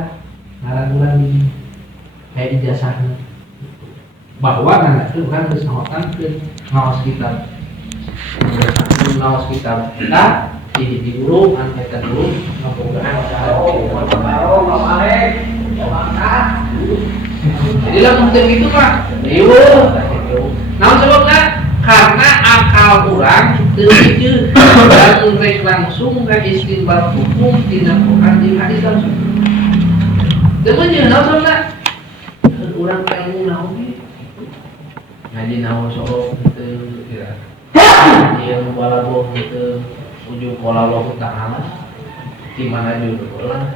tah ngaran urang di kayak ijazahna bahwa nanti urang geus ngaoskeun ngaos kitab kita di guru anu eta guru ngabogaan jadi lamun teu kitu mah riweuh naon sebabna karena akal urang teu hiji dan rek langsung ka istinbat hukum tina Quran jeung hadis langsung teu meunjeun naon sebabna urang ilmu naon ge ngaji naon sok teu kira yang balago itu ujung pola Allah Ta'ala di mana juga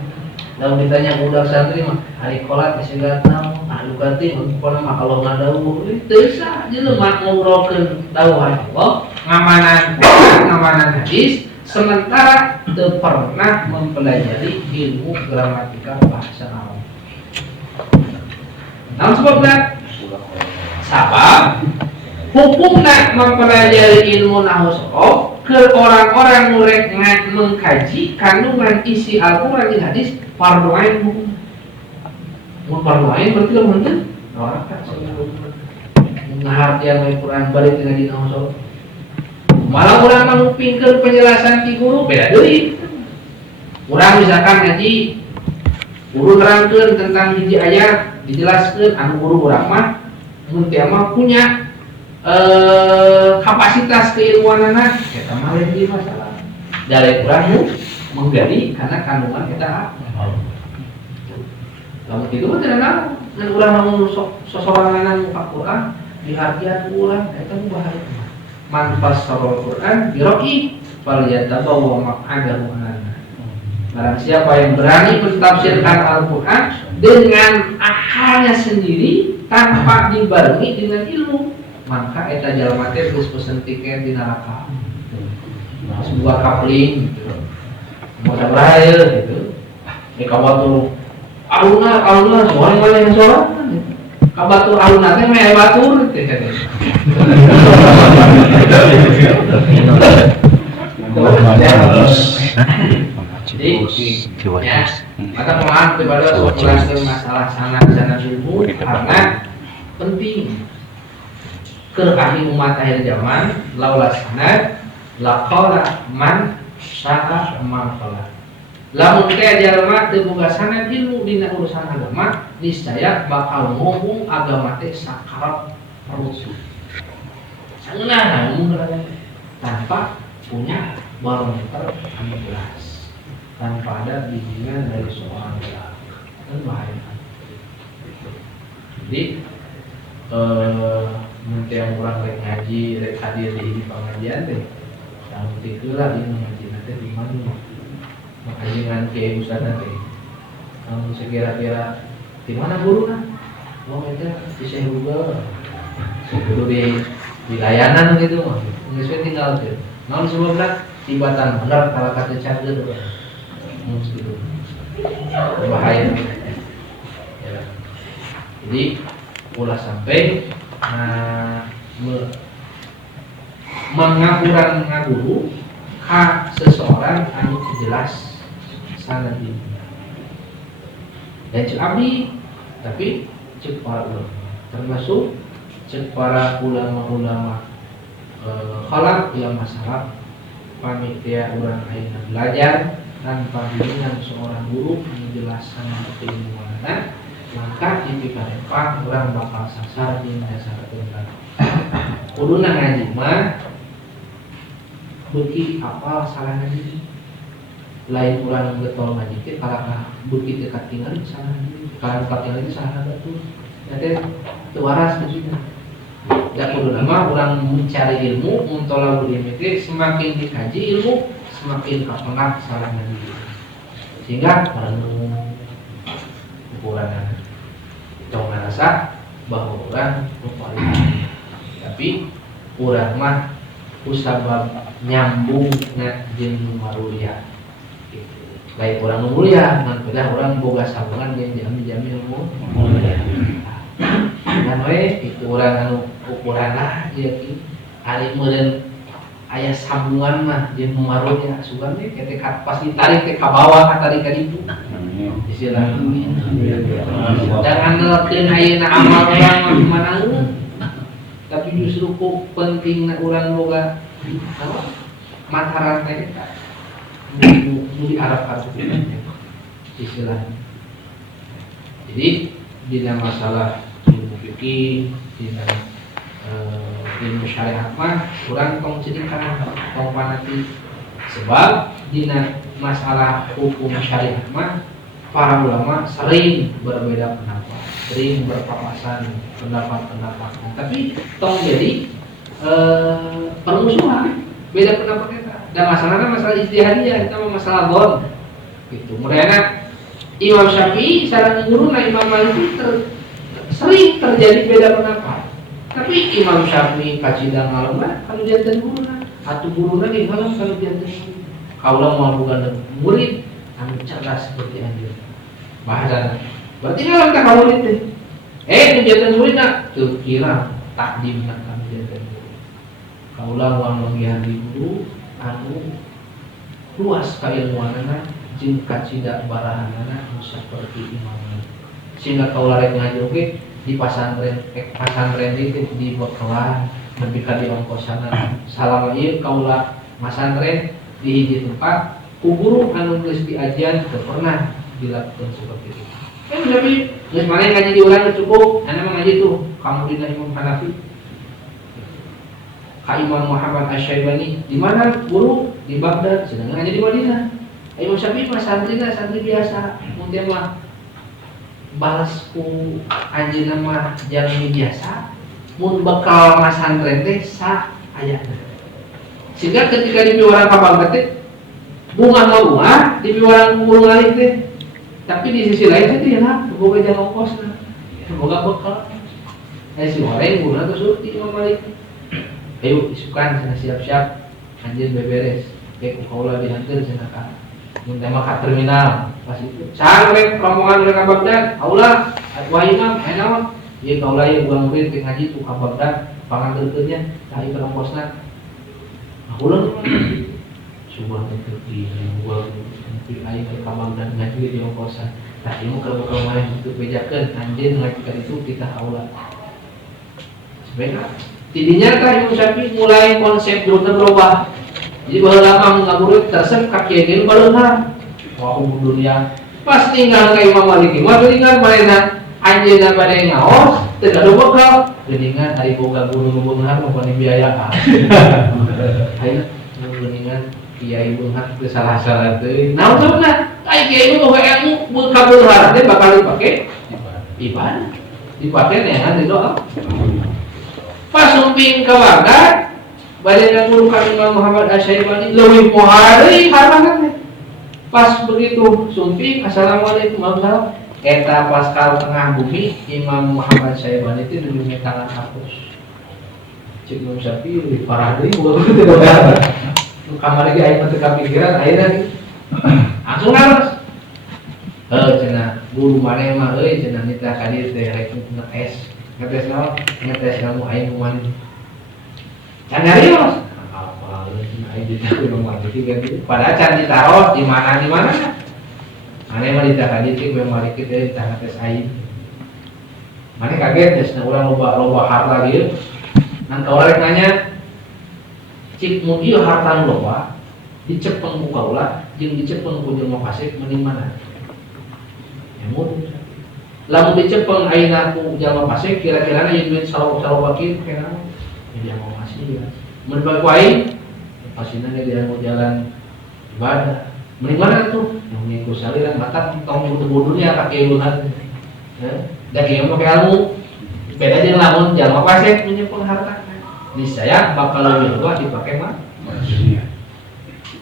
lalu ditanya budak santri mah hari kolat disingkat naon anu ganti pokona mah Allah ngadawuh teu sah jelema ngobrolkeun dawuh Allah ngamanan hadis sementara teu pernah mempelajari ilmu gramatika bahasa Arab. Namun sebabna sabab hukumna mempelajari ilmu nahwu sharaf ke orang-orang murek mengkaji kandungan isi Al-Quran di hadis fardu ain hukum. Mun fardu ain berarti lamun teu orakan ngahartian Al-Quran balik tina di nahwu sharaf. Malah urang mangupingkeun penjelasan ti guru beda deui. Urang misalkan ngaji guru terangkeun tentang hiji ayat dijelaskeun anu guru urang mah mun teu mah punya kapasitas keilmuanana kita malah di masalah dari kurang menggali karena kandungan kita lalu itu kan tidak tahu dan orang mau seseorang muka Quran dihargian ulang itu bahaya manfaat sarul Quran diroki faliyatabawa maq'adahu anana barang siapa yang berani mentafsirkan Al-Quran dengan akalnya sendiri tanpa dibarengi dengan ilmu maka eta jalma teh geus pesen tiket di neraka. Sebuah kapling gitu. Mau sabraya gitu. Di kabatur aluna soalnya mana yang soal? Kabatur aluna teh meh batur teh katanya. Jadi, ya, maka pemahaman kepada masalah sanad ilmu karena penting. Ke akhir umat akhir zaman laula sanad laqala man sya'a ma qala lamun teh jalma teu boga sanad ilmu dina urusan agama niscaya bakal ngomong agama teh sakarat rusuh sangeunana ngomong tanpa punya barometer anu jelas tanpa ada bimbingan dari seorang ulama kan bahaya. Jadi nanti yang kurang rek ngaji, rek hadir di pengajian teh, sama itulah ini ngaji nanti di mana, makanya dengan kiai ustad nanti, kamu sekira-kira di mana guru kan? Oh itu di Syekh Google, guru di layanan gitu mah, nggak usah tinggal tuh, namun sebabnya tibatan benar kalau kata cager, gitu, bahaya. Ya. Jadi ulah sampai mengaguran ngaguru ka seseorang anu jelas sanad ilmu dan cek abdi tapi cek para ulama termasuk cek para ulama-ulama khalaf ulama salaf panitia urang ayeuna belajar tanpa bimbingan seorang guru menjelaskan keilmuanna maka di parepan orang bakal sasar di dasar tentang kuduna ngaji mah beuki apal salah ngaji lain urang getol ngaji teh kalana beuki teh katingal salah ngaji kalana katingal itu salah batur teh teu waras kitu da kuduna mah urang mencari ilmu mun tolak ilmu teh semakin dikaji ilmu semakin kapengat salah ngaji sehingga merenung ukuran tong ngarasa bahwa orang berkualitas tapi urang mah kusabab nyambungna jeung nu marulia gitu. Lain urang nu mulia ngan pedah urang boga sambungan jeung jami-jami ilmu mulia. Dan we itu urang anu ukuranna ieu ki ari meureun aya sambungan mah jeung marunya sugan teh pas ditarik teh ka bawah ka tarik ka ditu istilah dan andalkeun ayeuna amal urang mah gimana tapi justru kok pentingna urang boga mata rantai eta nu diharapkan istilahnya. Jadi dina masalah ilmu fikih, dina ilmu syariat mah urang tong ceningkan tong panati sebab dina masalah hukum syariat mah para ulama sering berbeda pendapat, sering berpapasan pendapat-pendapat. Tapi tong jadi permusuhan beda pendapat kita. Dan masalahnya masalah ijtihadiyah, itu masalah dhon. Gitu. Mudahnya Imam Syafi'i sareng guruna Imam Malik sering terjadi beda pendapat. Tapi Imam Syafi'i kacidang ngalemah kalau janten guruna, atuh guruna di halam kalau janten murid. Kaula mau bukan murid, anu cerdas seperti anjeun. Bahasana. Berarti ngalam ka murid teh. Nu janten muridna teu kira takdimna ka janten murid. Kaula moal manggihan di guru anu luas kailmuanana jeung kacida barahanana saperti Imam Malik. Sehingga kaula rek ngaji oge di pasantren itu di Bokelan nepi ka di ongkosana salama ieu kaula masantren di hiji tempat ku guru anu geus diajian teu pernah dilakukan seperti itu. Tapi geus mane ngaji di urang cukup, ana mah ngaji tuh kamu dina Imam Hanafi. Ka Imam Muhammad Asy-Syaibani di mana guru di Baghdad sedangkan ngaji di Madinah. Imam Syafi'i mah santri biasa, mun teh mah balas ku anjeunna mah jalmi biasa, mun bekal masantren teh sa ayatna. Sehingga ketika di piwarang ka Baghdad teh bunga mah bunga, di piwarang guru ngalih teh. Tapi di sisi lain teh enak, boga jang ongkosna, boga bekal. Si orang guna tuh surti Imam Malik. Ayo isukan sana siap-siap anjeun beberes. Kayak kaula dihantar cenah ka. Mun teh mah ka terminal. Pas itu sareng rek rombongan urang ka Baghdad. Aula wah imam enaon? Ieu kaula ieu buang murid teh ngaji tu ka Baghdad panganterkeunnya ka ieu rombosna. Aula subhan teh di buang nanti aing ke Baghdad ngaji di ongkosan. Tah ieu keur buka mah itu bejakeun anjeun ngaji ka ditu kita aula. Sebenarnya tidinya kan Imam Syafi'i mulai konsep jurnal berubah. Jadi baheula mah ngaburit tersep ka kieu ge baleungan. Wah dunia pas tinggal ka Imam Malik mah geuningan manehna anjeunna bade ngaos teu gaduh bekal geuningan ari boga guru beunghar mah bani biayaan. Hayeuna geuningan kiai beunghar teu salah-salah teuing. Naon sababna? Ai kiai nu boga ilmu ka beunghar teh bakal dipake ibadah. Dipake neangan di doa. Pas sumping ke Baghdad, bade guru ka Imam Muhammad Asy-Syaibani leuwih poha deui hartana teh. Pas begitu sumping, assalamualaikum warahmatullahi wabarakatuh. Eta pas ka tengah bumi, Imam Muhammad Asy-Syaibani teh nuju tangan hapus. Cik Imam Syafi'i leuwih parah deui boga teh doa. Nu kamari ge aing teu kapikiran ayeuna ge. Langsung ngaros. Cenah guru maneh mah euy cenah nita ka dieu teh rek ngetes. Ngetes naon? Ngetes kamu aing kumaha. Can nyarios. Apa aing ditaruh nomor ketiga gitu. Padahal can ditaruh di mana? Ane mah ditaruh di titik memori kita ditaruh tes aing. Mane kaget desna urang loba harta dieu. Nang kaula rek nanya, cik mun ieu harta nu loba dicepeng ku kaula jeung dicepeng ku jelema fasik mending mana? Ya mun lamun dicepeng ayeuna ku jalma fasik kira-kira aya duit saloba kieu kenapa? Ya mau masih ya. Mun bae ku aing pasina dia mau jalan ibadah. Mending mana tuh? Yang minggu saliran mata tong bodoh-bodohnya kakek luhan. Da kieu mah ilmu. Beda jeung lamun jalma fasik menyepeng harta. Niscaya bakal lebih tua dipakai mah.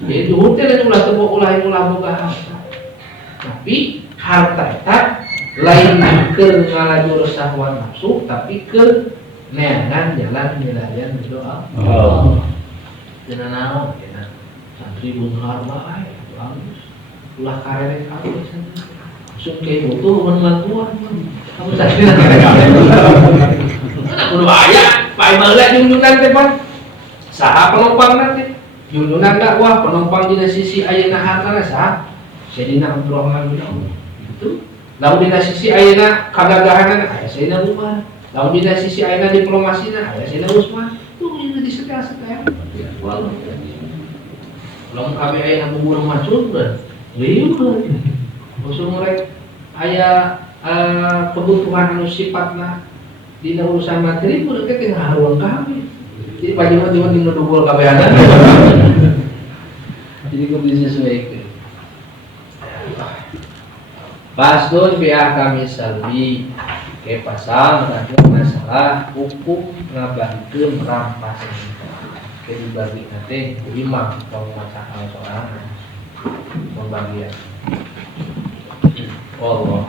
Jadi duhur teh ulah teu ulah boga harta. Tapi harta eta lain keur ngalajur syahwat nafsu tapi ke neangan jalan milarian berdoa. Cenah naon cenah santri beunghar bae bagus. Ulah karere kamu cenah. Sun ke butuh bantuan. Kamu santri kudu aya, pae baheula junjungan teh pan. Saha penumpang nanti. Junjunan dakwah penumpang dina sisi ayeuna hartana sah Sayyidina Abdurrahman bin Auf itu. Lamun dina sisi ayeuna kagagahanan aya Sayyidina Umar. Lamun dina sisi ayeuna diplomasina aya Sayyidina Utsman. Itu ini disetel-setel. Wallah. Lamun kami ayeuna bubur macul ber. Lieu usul mereka aya kebutuhan anu sifatna dina urusan materi kudu teh haruang kami. Jadi baju-baju di nudugul kabehan. Jadi kudu disesuaikan. Pasdun biar kami salbi ke pasal mengatur masalah hukum ngabangkeun rampasan. Ke dibagi nanti 5 masalah soal pembagian. Allah.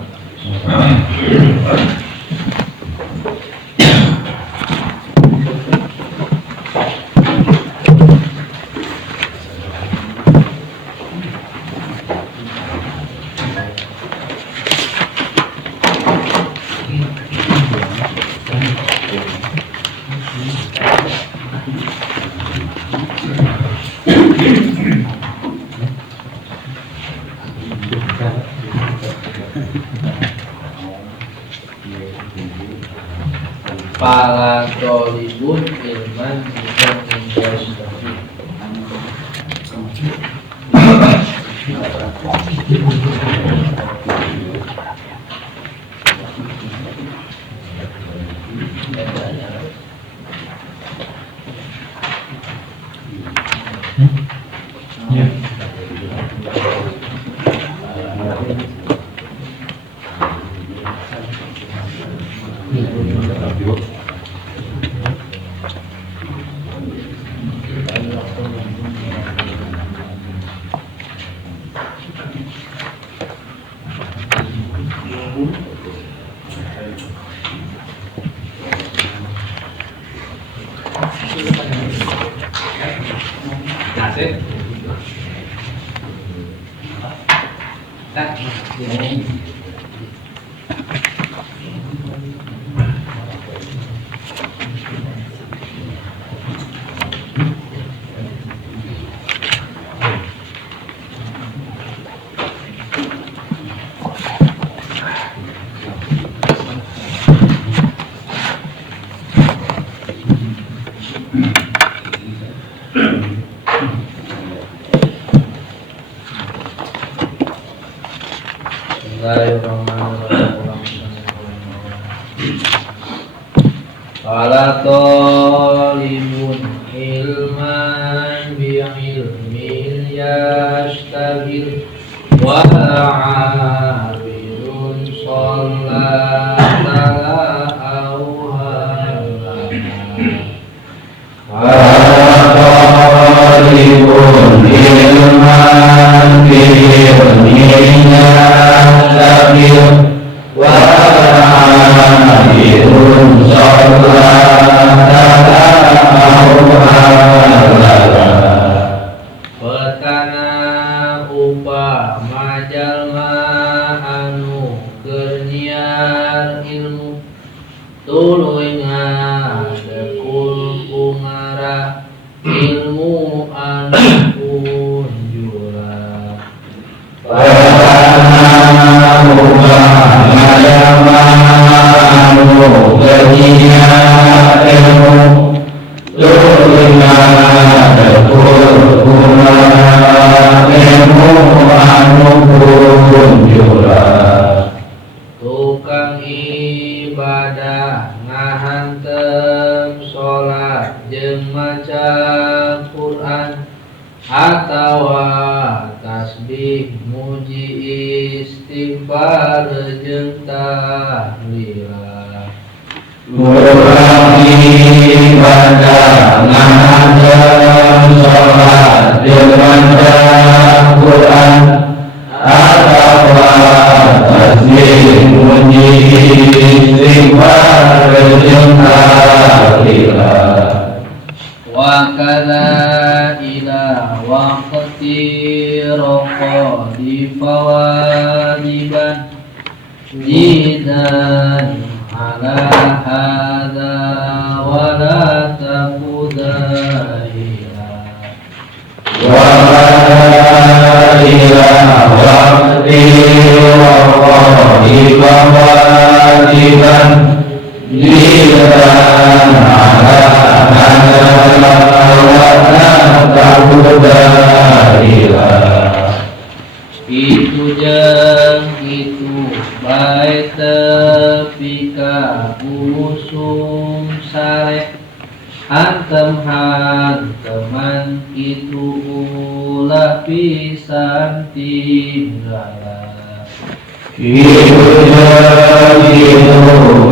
Para tolibun ilman bukan investasi. Wala talibun ilman bi'ilmin yashtagil wala abidun shollatala awhalana. Wala talibun ilman bi'ilmin yashtagil Petana upama jalma anu kerniar ilmu tuluy ngadekul kumara ilmu anu punjula. Tukang ibadah ngahantem sholat jeung maca Quran atawa tasbih muji istighfar jeung tahlilan. Tukang ibadah ngahantem sholat jeung maca Quran atawa tasbih muji istighfar jeung tahlilan. Wa kadza ila waqti raqadi fawajiban jidan ala hadza wa la takudaila. ila waqti wa wajiban liran ala itu jang itu baik tapi usum sare hanteman itu ulah pisan tinggalan itu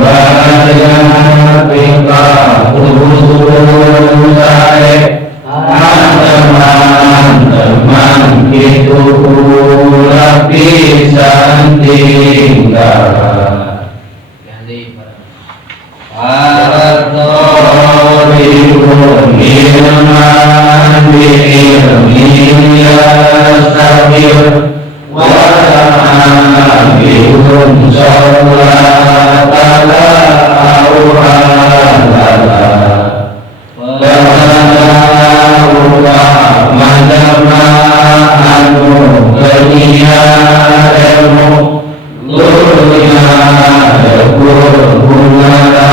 jadi pika usum sare teman itu ulah pisan tinggalan jadi para Toribun ilman bi'ilmi yastabil Wala'abihun sholat ala awhalala Wala'ulah madama'anu kenia ilmu Lunya yakul kumara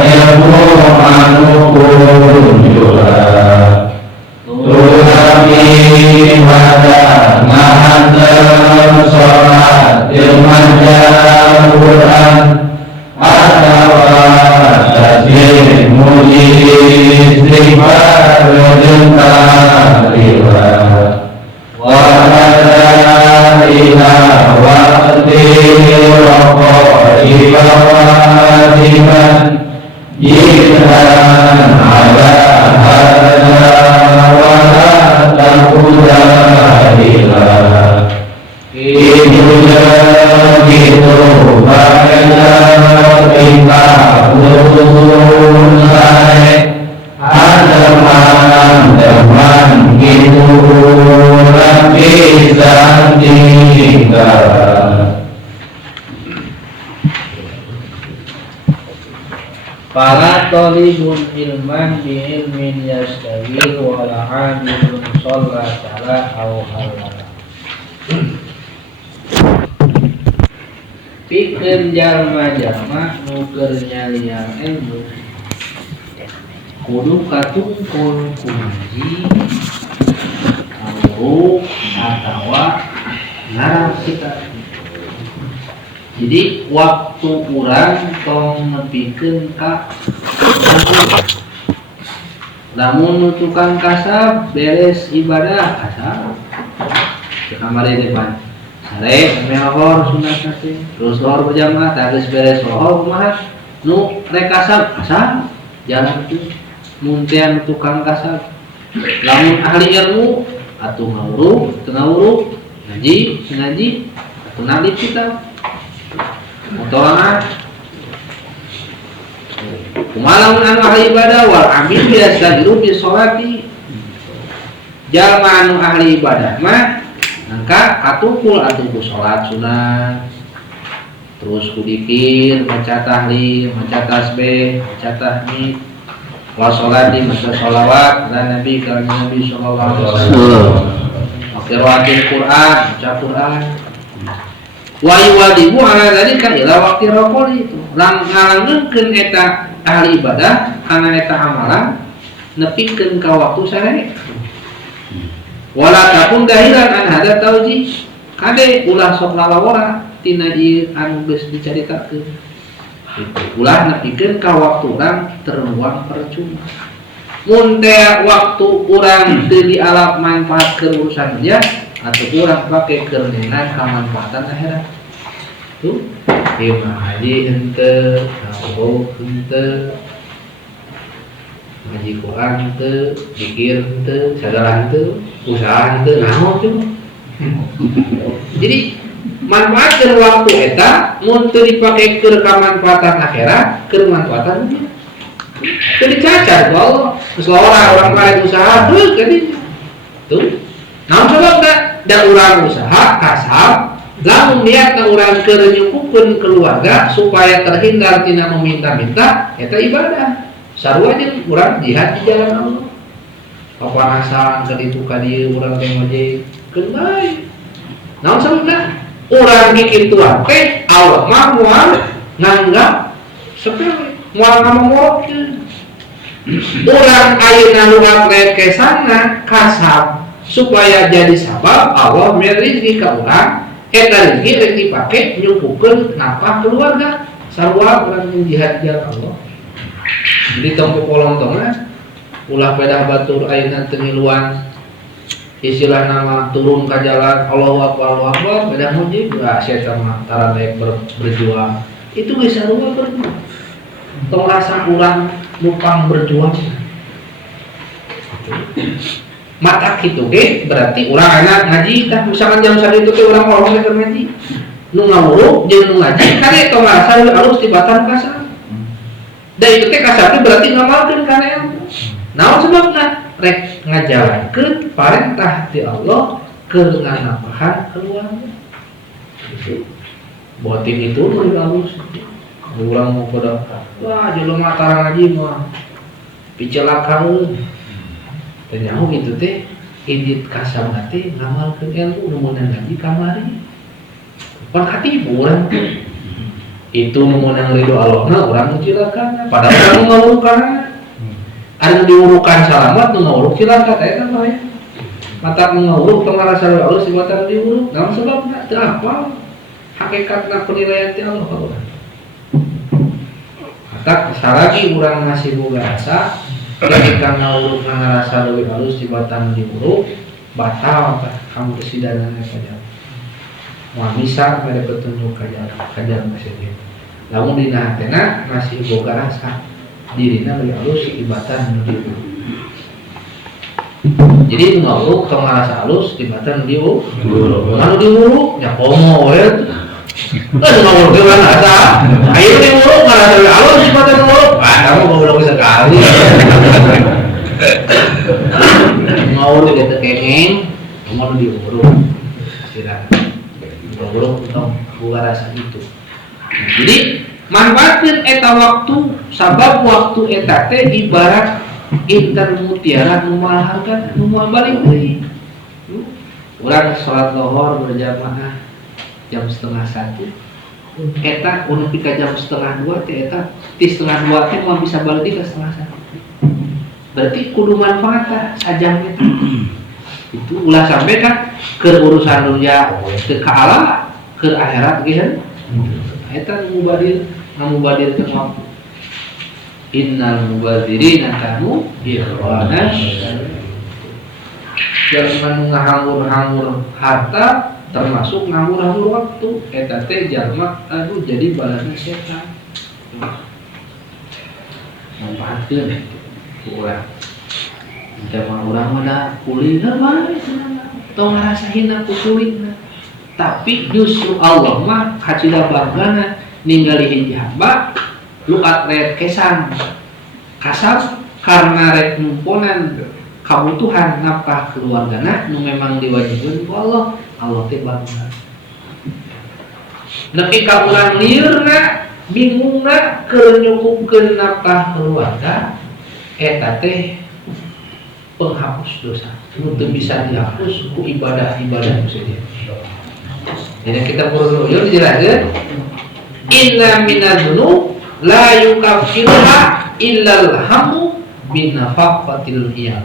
ilmu anu kunjula Tuhami pada ngahantar sholat ilman Quran Atawa tasbih muji istighfar dan tahlilan Wa ila waqti raqa'i wajiban Jiran ala hadha wa la takudahila Itu jahidu baina tingkah unsai Teman itu lapisan tinggal para tolibun ilman bi ilmin yastawil wala amilun sholat ala awhalala pikeun jalma-jalma nu keur nyalian ilmu kudu katungkul ku ngaji au atawa ngarang kita. Jadi waktu urang tong nepikeun ka lamun tukang kasab beres ibadah kasab kamari depan sare mehor sunat nate terus hor berjamaah tagis beres hor kumaha nu rek kasab jalan itu muntian tukang kasab lamun ahli ilmu atuh ngawuruk teu ngawuruk ngaji atuh nalip kita motorana kumaha lamun anu ahli ibadah wal amil biasa dirubi sholati jalma anu ahli ibadah mah angka katukul atuh ku salat sunat terus ku dikir maca tahlil maca tasbih maca tahmid wa sholati maca sholawat dan nabi ka nabi sallallahu alaihi wasallam qiraatul Quran maca Quran wa yuwadibu ala dzalika ila waqti raqoli itu langgengkeun eta ahli ibadah kana eta amalan nepikeun ka waktu sare wala takun dahiran an hada tauji kade ulah sok lalawara tina ieu anu geus dicaritakeun ulah nepikeun ka waktu urang terluang percuma mun teh waktu urang teu dialap manfaatkeun urusan dia atau urang pake keur nengan kamanfaatan akhirat tuh ieu mah haji henteu nawo henteu ngaji Quran henteu zikir henteu sagala henteu usaha henteu naon tuh jadi manfaatkeun waktu eta mun teu dipake keur kamanfaatan akhirat keur manfaatan dunia teu dicacar ku Allah geus orang lain usaha teu kadinya tuh naon sababna da urang usaha kasab lamun niatna urang keur nyukupkeun keluarga supaya terhindar tina meminta-minta eta ibadah sarua jeung urang jihad di jalan Allah. Papanasan ka ditu ka dieu urang teh ngojek baik. Naon sababna? Urang bikin tuan teh Allah mah moal nganggap sepele, moal ngamongorkeun. Urang ayeuna lugat leet ke sana kasab supaya jadi sabab Allah memberi rezeki ka urang, eta rezeki rek dipake nyukukeun nafkah keluarga. Sarua urang jihad Allah. Di tempo kolong tengah ulah pedah batur ayeuna teu ngiluan istilah nama turun ke jalan Allahu Akbar pedah muji gak setan mah tara daek berjuang itu geus sarua berjuang tong rasa urang numpang berjuang mata kitu ge berarti urang anak ngaji tah misalkan jam sakitu teh urang oloh keur ngaji nu ngawuruk jeung nu ngaji kade tong rasa alus tibatan kasar da itu teh kasar berarti ngamalkeun kana ilmu. Naon sebabna rek ngajalankeun parentah ti Allah keur nganapahan keluarga. Gitu. Botin itu meureun alus. Urang mau pada wah jelema tara ngaji mah picelakaeun. Teh nyaho kitu teh idit kasarna teh ngamalkeun ilmu nu meunang ngaji kamari. Pan katipu urang itu memenang ridho Allah orang cilakan padahal orang ngawurukan ada diurukan salamat ngawuruk cilakan kan ya mata ngawuruk kemana sarua Allah sibatan diuruk namun sebabna teu apal hakikatna penilaian ti Allah orang mata saragi urang masih boga asa ketika ngawuruk ngarasa leuwih halus sibatan diuruk batal kamu kesidanana saja mau bisa pada petunjuk kajar presiden. Namun di hatena masih boga rasa dirina lebih halus ibatan nuju. Jadi itu ngawuruk tong ngarasa halus ibatan nuju. Anu diuruk nya komo we. Ngawuruk ge mana asa. Ayo diuruk ngarasa halus ibatan ngawuruk. Kamu goblok sekali. Ngawuruk ge teu kengeng, mau diuruk. Silakan. Ngawuruk tong boga rasa gitu. Jadi manfaatkeun eta waktu sabab waktu eta teh ibarat intan mutiara nu mahal nu moal balik deui. Urang salat lohor berjamaah jam 12:30. Eta unu pika jam 12:30 teh eta ti 12:30 teh moal bisa balik deui ka 12:30. Berarti kudu manfaat sajam eta. Itu ulah sampai kan keur urusan dunya teu ka Allah, keur akhirat ge kan. Eta ngamubadirkeun waktu. Innal mubadzirina kanu ikhwana. Jangan ngahanggur-hanggur harta termasuk ngahanggur-hanggur waktu. Eta teh jalma anu jadi balana setan. Manfaatkeun urang. Zaman urang mah kuliner bae cenah. Tong ngarasahin aku kuliner. Tapi justru Allah mah kacida bargana ningali hiji hamba lukat reet kesan kasar karena rek numponan kabutuhan nafkah keluargana nu memang diwajibkeun ku Allah teh bangga. Nepi ka urang liurna bingungna keur nyukupkeun nafkah keluarga eta teh penghapus dosa nu teu bisa dihapus ku ibadah-ibadah saja. Jadi kita perlu dijelaskan inna minadz-dzunub la yukaffiruha illal hamu bin nafaqatil iyal.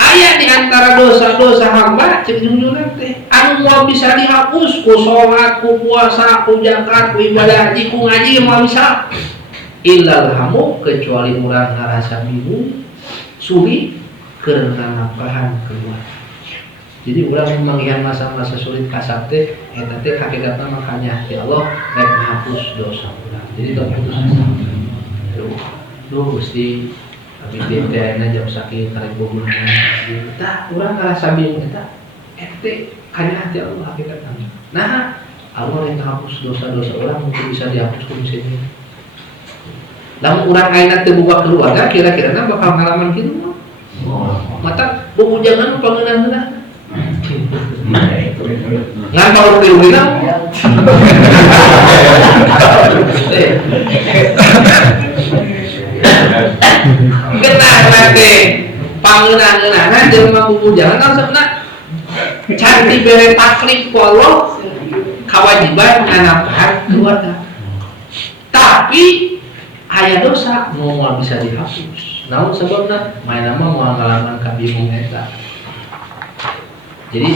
Aya di antara dosa-dosa hamba cek junjungan teh anu moal bisa dihapus ku salat, ku puasa, ku zakat, ku ibadah haji, ku ngaji moal bisa. Illal hamu kecuali urang ngarasa bingung, sulit keur nanapahan keluarga. Jadi urang manggihan masa-masa sulit kasar teh eta teh hakikatna makanya hati Allah rek menghapus dosa urang. Jadi tong putus asa. Duh Gusti abi teh ayeuna jam sakit karek boguna. Tah urang ngarasa bingung eta teh kanya hati Allah hakikatna. Nah, Allah rek menghapus dosa-dosa urang mungkin bisa dihapus ku mesin. Lamun urang ayeuna teu boga keluarga kira-kirana bakal ngalaman kitu mah. Mata bubujangan pangeunah-eunah. Ngan mau rugi-rugi kenapa teh pangeunah-eunahna jelema bubujangan kan sebenarnya can dibere taklif ku Allah kewajiban nganafkahan keluarga. Tapi aya dosa moal bisa dihapus. Namun sebabna main nama moal ngalaman kabingung eta. Jadi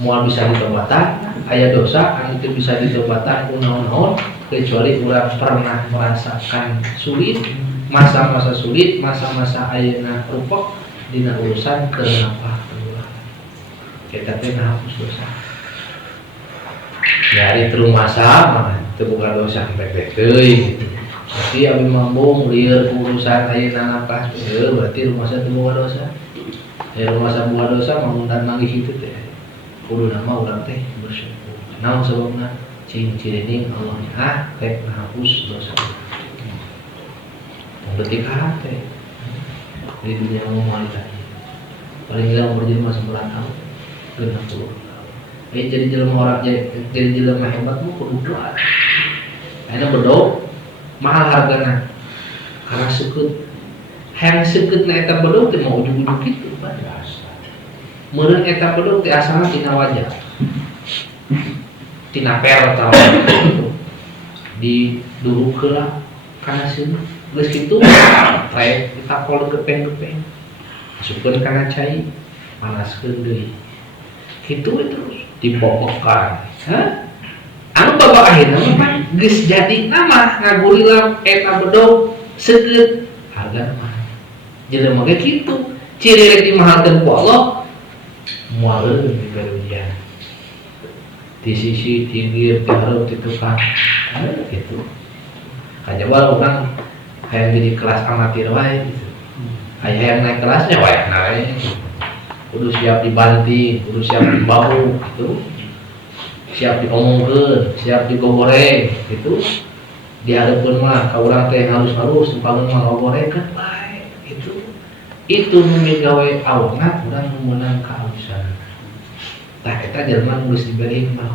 moal bisa ditobatan, aya dosa anu teu bisa ditobatan ku naon-naon kecuali urang pernah merasakan sulit, masa-masa sulit, masa-masa ayeuna rupek dina urusan kenapa keluar. Kita teh ngahapus dosa. Dari terumasa mah teu boga dosa sampai teuing gitu. Tapi abi mambung lieur urusan ayeuna nafkah berarti rumasa teu boga dosa. Rumasa boga dosa mangundang manggih kitu teh. Kudu nama urang teh bersyukur. Naon sababna? Ciri-ciri Allah rek ngahapus dosa. Detik teh di dunia mau tadi paling hilang berjelma 9 tahun 60 jadi jelema hebat mah kudu doa. Ayeuna berdoa mahal hargana karena seukeut hayang seukeutna eta berdoa teh mau ujug-ujug kitu meureun eta berdoa teh asalna tina wajah tina per tah di dulu heula kana sieun geus kitu rek ditapol gepeng-gepeng masukkeun kana cai panaskeun deui kitu terus dipopokkan anu babak akhirna mah geus jadi nama ngagurilam eta bedog seukeut harga mah jelema ge kitu ciri rek dimahalkeun ku Allah moal diberi ujian di sisi tinggi dihareup di tukang gitu kajaba urang hayang jadi kelas amatir wae gitu. Hayang naik kelasnya wae naik. Kudu siap dibanting, kudu siap dibahu gitu. Siap diomongkeun, siap digoreng gitu. Dihareupeun mah ka urang teh halus-halus, empangeun mah ngogorengkeun bae gitu. Itu nu migawe awna urang nu meunang kahalusan. Tah eta jelema nu geus diberi hikmah.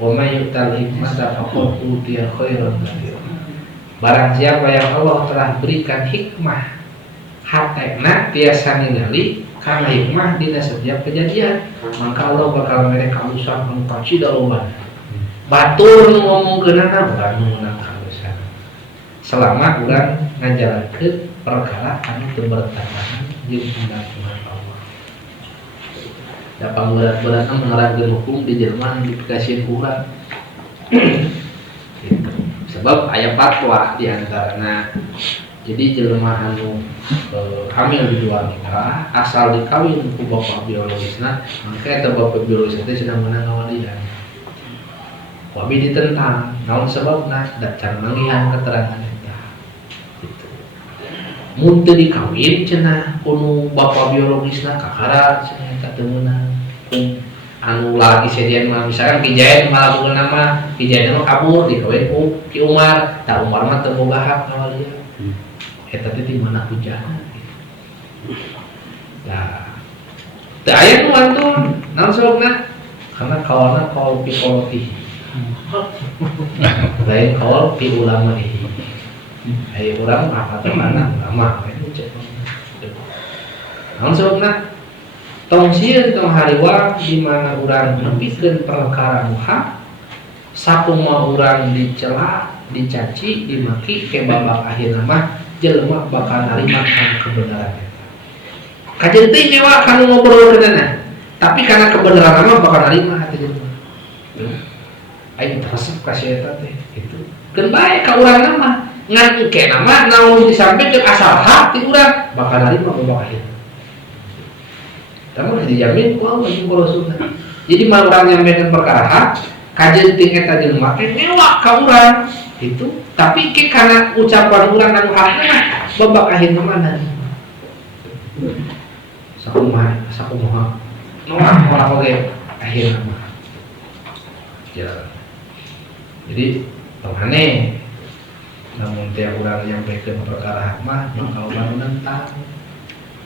Wa may yu'tal hikmata faqad utiya khairan katsiran. Barang siapa yang Allah telah berikan hikmah hatena tiasa ningali karena hikmah dina setiap kejadian maka Allah bakal mere kalusan anu pacida loba batur nu ngomongkeunana urang nu meunang kalusan selama urang ngajalankeun perkara anu teu bertentangan jeung kehendak Allah. Da pangberat-beratna menerangkeun hukum di jelema nu dipikasieun urang. Gitu. Sebab aya fatwa di antarana jadi jelema anu hamil di luar nikah asal dikawin ku bapak biologisna maka eta bapak biologis teh sedang meunang ngawalian. Wabi ditentang naon sebabna da can manggihan keterangan eta. Gitu. Mun teu dikawin cenah ku bapak biologisna kakara cenah eta teu meunang. Anu lagi sedian mah misalkan Kijayan malah bukan nama Kijayan mah kabur dikawin ku Ki Umar, tak Umar mah teu boga hak ngawalian. Eta teh di mana hujana gitu. Nah, teu aya nu wantun naon sababna? Karena kawana kaul psikologis. Lain kaul pi ulama ieu. Aya urang apa teh mana ulama we cek. Naon sababna? Tong sieun tong hariwang di mana urang nepikeun perkara nu hak sakumaha urang dicela, dicaci, dimaki ke babak akhirna mah jelema bakal narima kana kebenaran eta. Kajen teh nyewa kanu ngobrolkeunana, tapi kana kebenaran mah bakal narima hati jelema. Aing resep ka si eta teh gitu. Keun bae ka urangna mah ngan engkena mah naon disampaikeun asal hak ti urang bakal narima babak akhirna. Kamu dijamin ku Allah jeung Rasulna. Jadi mah urang nyampaikeun perkara hak, kajeun teh eta jelema teh nyewa ka urang gitu. Tapi ke kana ucapan urang anu hakna mah babak akhirna mana? Sakumaha. Nolak oge akhirna mah. Ya. Jadi pamane namun teh urang nyampaikeun perkara hak mah maka urang nentang.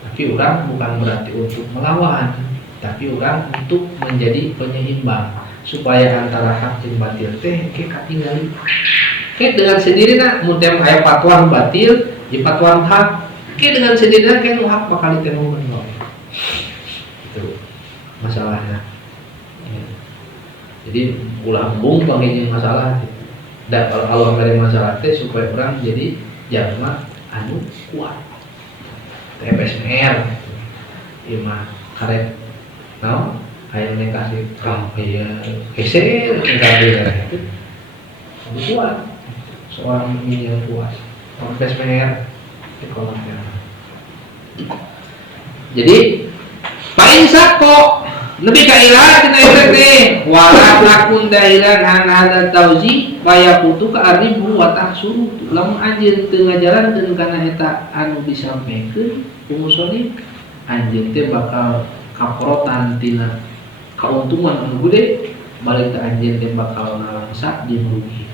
Tapi orang bukan berarti untuk melawan, tapi orang untuk menjadi penyeimbang supaya antara hak dan batil teh katinggali. Dengan sendirinya mun teh aya fatwa batil, di fatwa hak, dengan sendirinya kan hak bakal ditemukan wae. Itu masalahnya. Jadi ulah embung panggilnya masalah. Dan kalau Allah dari masalah teh supaya orang jadi jalma anu kuat. TPSMR ieu mah karek naon aya yang kasih aya geser itu kuat. Seorang ini yang kuat. TPSMR di kolomnya. Jadi paling sako lebih kailah kita teh wala takun dahilan an hada tauzi baya putu ka aribu wa tahsuru lamun anjeun teu ngajalankeun kana eta anu disampaikeun ku musoli anjeun teh bakal kaprotan tina kauntungan anu gede balik teh anjeun teh bakal nalangsa jeung rugi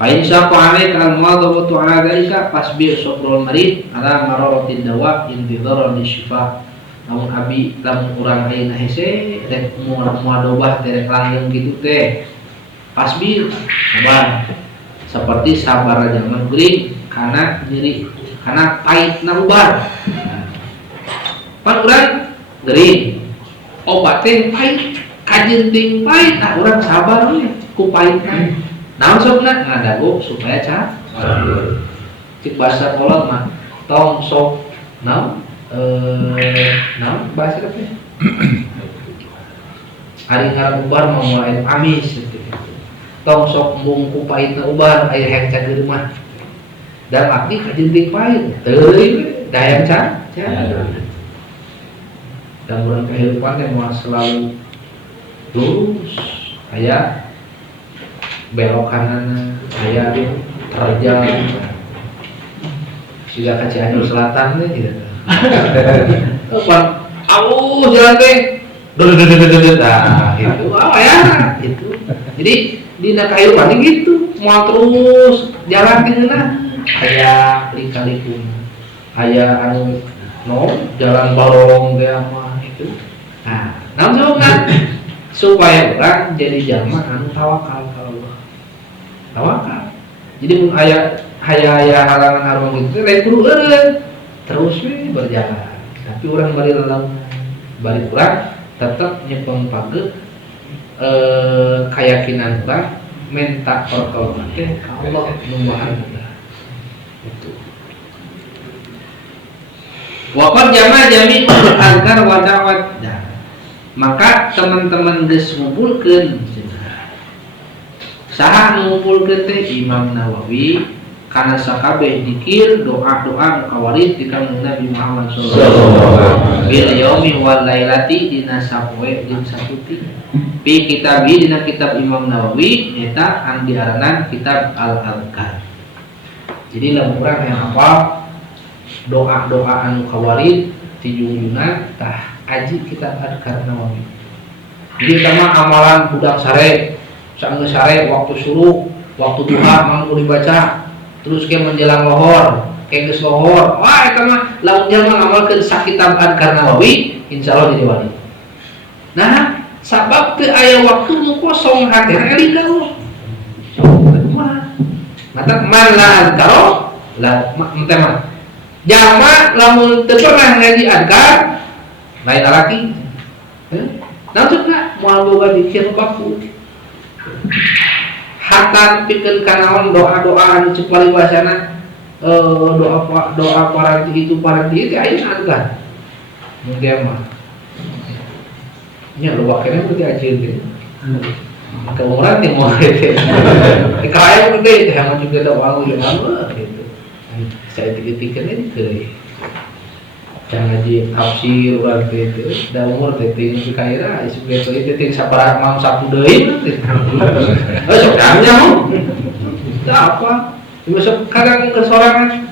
pain saqo alaik al muadhabatu ala dalika fasbir sabrul marid ala mararatin dawa intidhara lisyifa namun abi lamun urang ayeuna hese rek muadobah teh rek langgeng kitu teh pasbir sabar seperti sabar zaman geuring kana nyeri kana pahitna ubar pan urang geuring obat teh pahit kajenting pahit nah urang sabar we ku pahitna naon sokna ngadago supaya sabar cik bahasa kolot mah tong sok naon bahasa apa ya? Hari ngarang ubar mau mulai amis gitu. Tong sok embung ku pahitna ubar aya hayang cager mah. Dan abdi kajenting pahit. Teuing dayang can. Dan urang kehidupan teh moal selalu lurus. Aya belok kanan, aya terjal. Siga ka Cianjur Selatan teh gitu. Jalan teh nah itu apa ya itu jadi di kehidupan gitu mau terus jalan keuna aya lika-liku aya anu jalan barong ge mah itu nah naon supaya orang jadi jalma anu tawakal ka Allah tawakal jadi mun aya halangan halangan itu lain kudu eureun terus berjalan tapi orang bari lalang bari urang tetap nyepeng page keyakinan urang minta pertolongan teh ka Allah nu Maha Mudah itu waqad jami azkar wa da'wat maka teman-teman geus ngumpulkeun saha ngumpulkeun teh Imam Nawawi karena sakabeh dikir doa-doa kawarid di kanjeng Nabi Muhammad sallallahu alaihi wasallam bil yaumi wal lailati dina sapoe jeung saputi pi kitab dina kitab Imam Nawawi eta anu diaranan kitab Al-Adhkar jadi lamun urang yang hafal doa-doa anu kawarid ti junjungan tah aji kitab Adhkar Nawawi jadi sama amalan budak sare saenggeus sare waktu suruh waktu duha mangku dibaca terus ke menjelang lohor, ke geus lohor. Wah, eta mah lamun jalma ngamalkeun sakitab Adhkar Nawawi, insyaallah jadi wali. Nah, sabab teu aya waktu nu kosong hatena eling ka Allah. Mata man la adkaro, la teh mah. Jalma lamun teu pernah ngaji adkar, lain lalaki. Namusna moal boga dikir baku. Hatta pikeun kanaon doa-doa anu ceuk paribasana doa paranti itu ayeuna adkar. Mun dia mah nya loba keneh teh ajeun teh. Maka orang teh moal teh. Kaya gede teh mah juga doa anu gitu. Saya tikir-tikir ini teh. Jangan di tafsir urang teh da umur teh ting kaira isuk teh ting sabaraha mam sapu deui teh. Sok damnya mah. Da apa? Cuma sok kadang kesorangan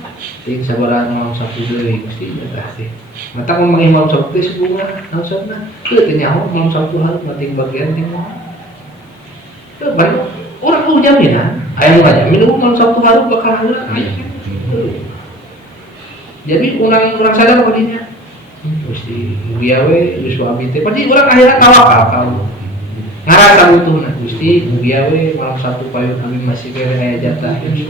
ting sabaraha mam sapu deui mesti tah teh. Mata mun mangih mam sapu teh sebunga nausana. Teu teh nyaho mam sapu hareup penting bagian teh mah. Teu ban urang kudu jaminan. Aya nu ngajamin mam sapu hareup bakal hareula aya. Jadi orang sadar padinya Gusti mugia we geus abdi teh pasti urang akhirna tawakal ka Allah ngarasa butuhna Gusti mugia we malam satu payung kami masih kere aya jatah itu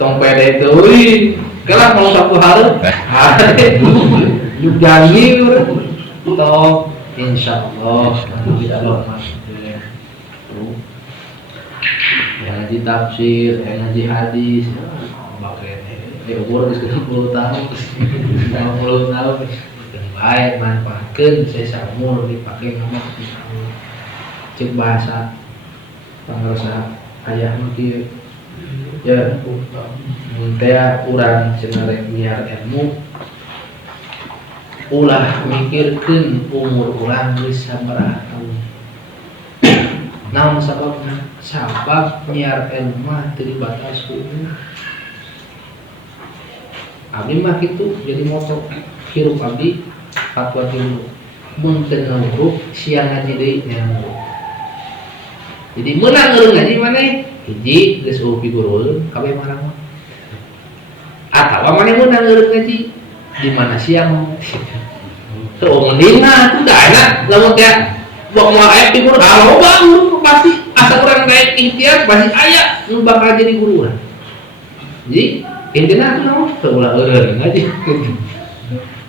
tong pede teuing kelah malam satu hareup yuk janji urang tong insyaallah tidak lama yang ngaji tafsir, yang ngaji hadis, umur 10 tahun, 50 tahun, baik manfaatkan saya samur dipakai nama cek bahasa pangrasa ayah mungkin ya muntah urang cenarek miar ilmu ulah mikirkeun umur urang geus sabaraha tahun. Naon sababna? Sabab nyiar ilmu mah teu dibatas ku umur. Abdi mah kitu jadi moto hirup abdi fatwa dulu. Mun teu nguruk siang ngaji deui nyamuk. Jadi meunang ngeureung ngaji maneh hiji geus upi guru kabeh marang mah. Atawa maneh meunang ngeureung ngaji di mana siang. Tuh mending mah teu enak lamun teh bok moal aya di guru loba guru pasti asa urang daek ikhtiar pasti aya nu bakal jadi guru urang. Jadi intina teh naon teu ulah eureun ngaji.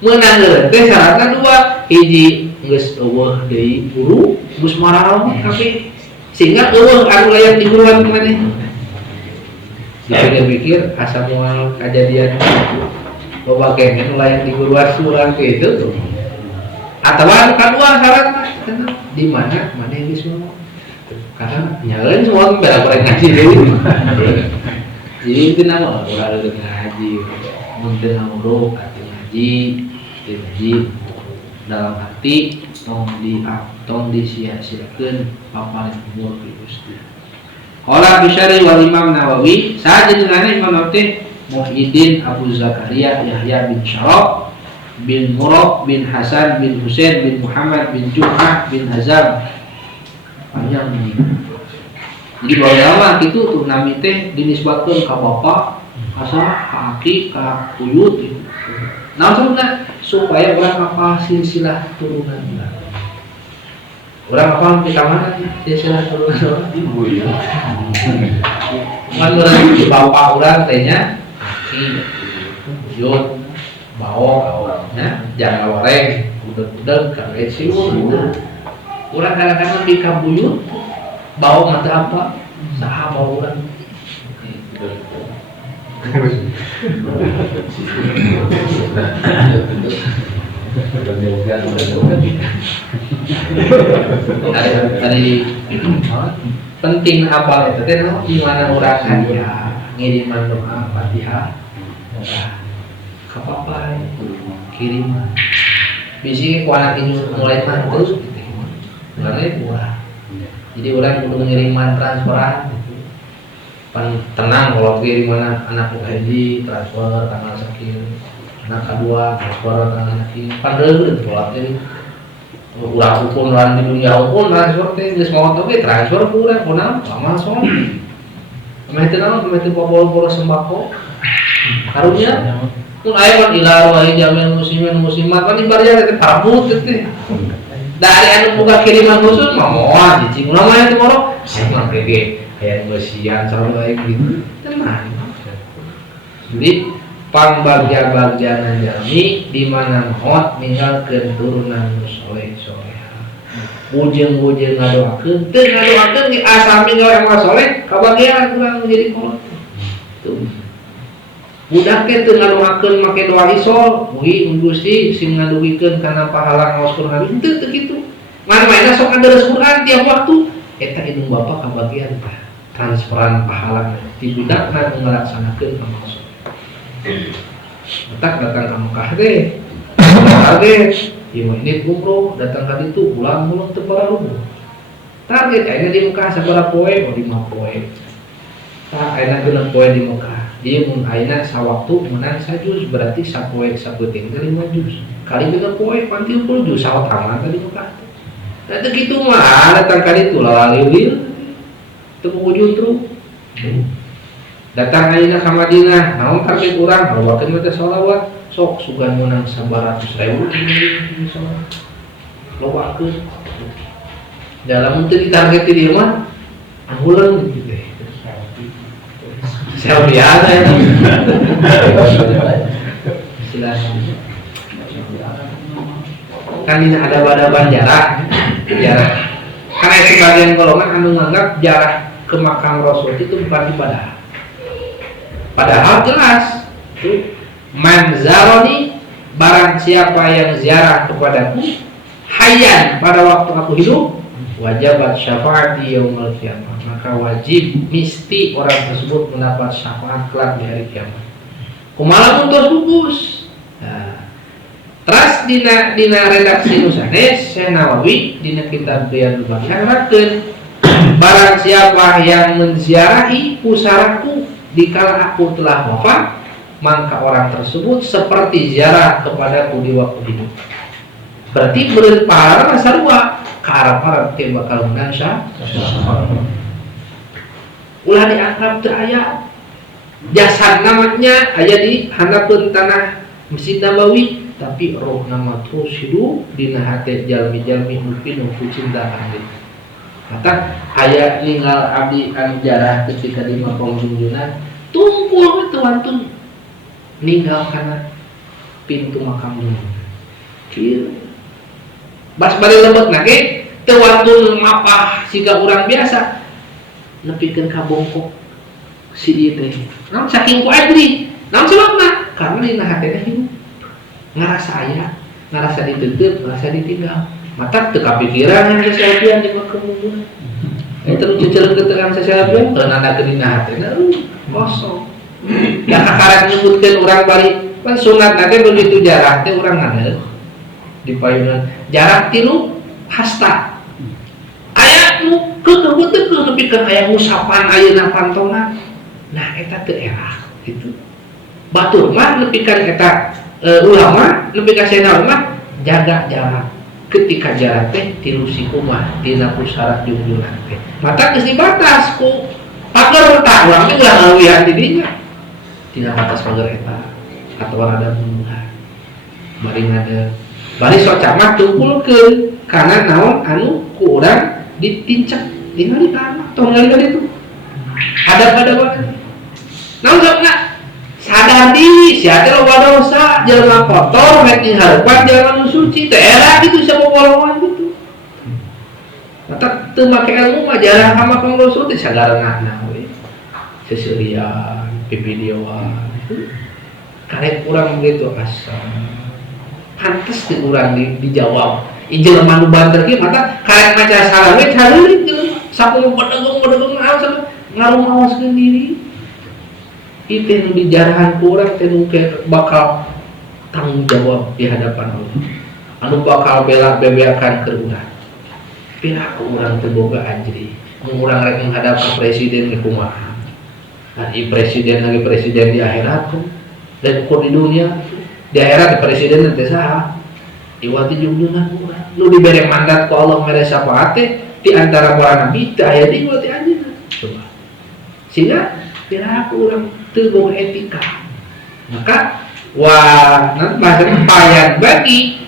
Meunang eureun teh syaratna dua, hiji geus eueuh deui guru, geus marah kabeh sehingga eueuh anu layak diguruan maneh. Dipikir asa moal kajadian loba kene nu layak diguruan surang kitu tuh. Atawa kadua syaratna di mana maneh geus mau. Karena nyalain semua bela-bela ngaji deui. Jadi itu nama ulah ngaji, mun teu nguruk atuh ngaji dalam hati tong disia-siakeun paparan umur ti Gusti. Qala Bisyari wal Imam Nawawi, saja dengan Imam Nawawi Muhyiddin Abu Zakaria Yahya bin Syaraf bin Murad bin Hasan bin Husain bin Muhammad bin Juhah bin Hazam panjang ini. Jadi bahwa itu tuh nami teh dinisbatkan ke bapak, asa, ke aki, ke uyut gitu. Nah sebenarnya supaya orang apa silsilah turunan orang apa kita mana silsilah turunan orang ibu ya. Kan orang bapak orang tehnya aki, uyut, bawang, ya, jangan goreng, udeg-udeg, kagak siur. Orang kadang-kadang di kabuyut, bawang mata apa? Saha bawang orang. Tadi penting apa itu? Di mana orang hanya ngiriman doa Fatihah, kapapai, kiriman. Bisi ku anak ini mulai mantul, mulai murah. Jadi orang kudu ngiriman transferan. Tenang kalau kiriman anak haji transfer tanggal sekian, anak kedua transfer tanggal sekian. Padahal tolak jadi urang pun orang di dunia pun transfer teh geus mau teh transfer kurang kunaon langsung. Meh teh naon meh teh bobol-bobol sembako. Karunya mun aya mah ilar wae jamin muslimin muslimat kan ibaratnya teh parabut teh. Dari anu buka kiriman khusus mah moal cicing ulah mah teh moro. Mah gede kayak besian selalu kayak gitu tenang. Jadi pangbagia-bagian jami di mana maut ninggalkeun turunan soleh soleha. Bujeng-bujeng ngadoakeun, teu ngadoakeun ge asami gawe amal soleh kabagian kurang menjadi kolot. Tuh. Budak teh teu ngadoakeun make doa isol, mugi Gusti sing ngaduwikeun kana pahala ngaos Qur'an teu kitu. Mana-mana sok ngaderes Qur'an tiap waktu eta indung Bapa kabagian tah. Transferan pahala di budakna ngelaksanakeun amal soleh. Datang ke Mekah deh, target 5 menit umroh, datang ke ditu pulang teu para lugu. Target ayeuna di Mekah sabaraha poe, 5 poe. Tah ayeuna 6 poe di Mekah. Ieu mun ayeuna sawaktu meunang sajuz berarti sapoe sapeuting 5 juz. Kali 3 poe panti 10 juz sawat aman di Mekah. Da teu kitu mah datang ka ditu lalaliwil teu wujud datang ayeuna ka Madinah naon target urang bawakeun mah teh shalawat sok sugan meunang 900.000 lobakeun dalam teu ditarget di dieu mah angguleun gitu teh saya biasa ya silakan kan ini ada jarak. Karena sebagian golongan anu menganggap jarak ke makam Rasul itu bukan ibadah. Padahal jelas tuh man zaroni, barang siapa yang ziarah kepadaku hayyan pada waktu aku hidup, wajibat syafaati yaumul qiyamah, maka wajib mesti orang tersebut mendapat syafaat kelak di hari kiamat. Kumaha pun terus nah, terus dina redaksi nusanes Syekh Nawawi dina kitab Riyadhul Bayan barang siapa yang menziarahi pusaraku dikala aku telah wafat, maka orang tersebut seperti ziarah kepadaku di waktu hidup. Berarti berpahala sarua ke Arab yang bakal menang ulah dianggap teu aya jasad namanya aya di handapeun tanah Masjid Nabawi, tapi roh nama terus hidup dina hati jalmi-jalmi mungkin ku cinta ahli. Maka aya ninggal abdi anu jarah ketika di makom junjungan tumpul itu wantun ninggal karena pintu makam junjungan. Kieu. Bas bari lembut nage teu wantun mapah siga urang biasa nepikeun ka bongkok si ieu teh. Namun saking ku adri, namun sebabna karena dina hatena hidup. Ngarasa aya, ngarasa ditutup, ngarasa ditinggal. Mata teu kapikiran yang sesuatu di makam junjungan. Terus cecereun ke tekan sesuatu teu nanda dina hatena kosong. Yang akaran nyebutkeun urang bari kan sunat nate begitu jarak teh urang nganeuh di payunan jarak tilu hasta aya nu keukeuh nepikeun aya ngusapan ayeuna pantona nah eta teu erah gitu batur mah nepikeun eta ulama nepikeun saena mah jaga jarak ketika jarak teh tilu sikumah dina pusara junjungan teh mata geus dibatas ku pager tak urang teh ulah ngawihan di dinya dina batas pager eta atau ada pembunuhan mari ngade bari socama tumpulkeun kana naon anu ku urang ditincak tinggal di tanah tong ngalih itu ada banget naon sabna sadar diri sia teh loba dosa jelema kotor rek nghareupan jalan suci teh era gitu sama golongan gitu mata teu make ilmu mah jarang ka makam Rasul teh sagareunana we seseulian videoan karek urang begitu asal pantes di urang dijawab ijel manu banter kieu mata karek maca salah we hareureuk jelema sakumaha pedagang asal ngarumaoskeun diri itu yang dijarahan kurang tenu bakal tanggung jawab di hadapan Allah anu bakal bela-bebeakan ke urang pira ku urang teu boga anjri mun urang rek menghadap ka presiden ge kumaha ari presiden lagi presiden di akhirat dan ku di dunia di akhirat presiden teh saha iwati junjungan urang nu dibere mandat ku Allah mere syafaat teh di antara para nabi teh aya di iwati anjeunna coba sehingga pira ku urang teu boga etika maka bahasanya payah bagi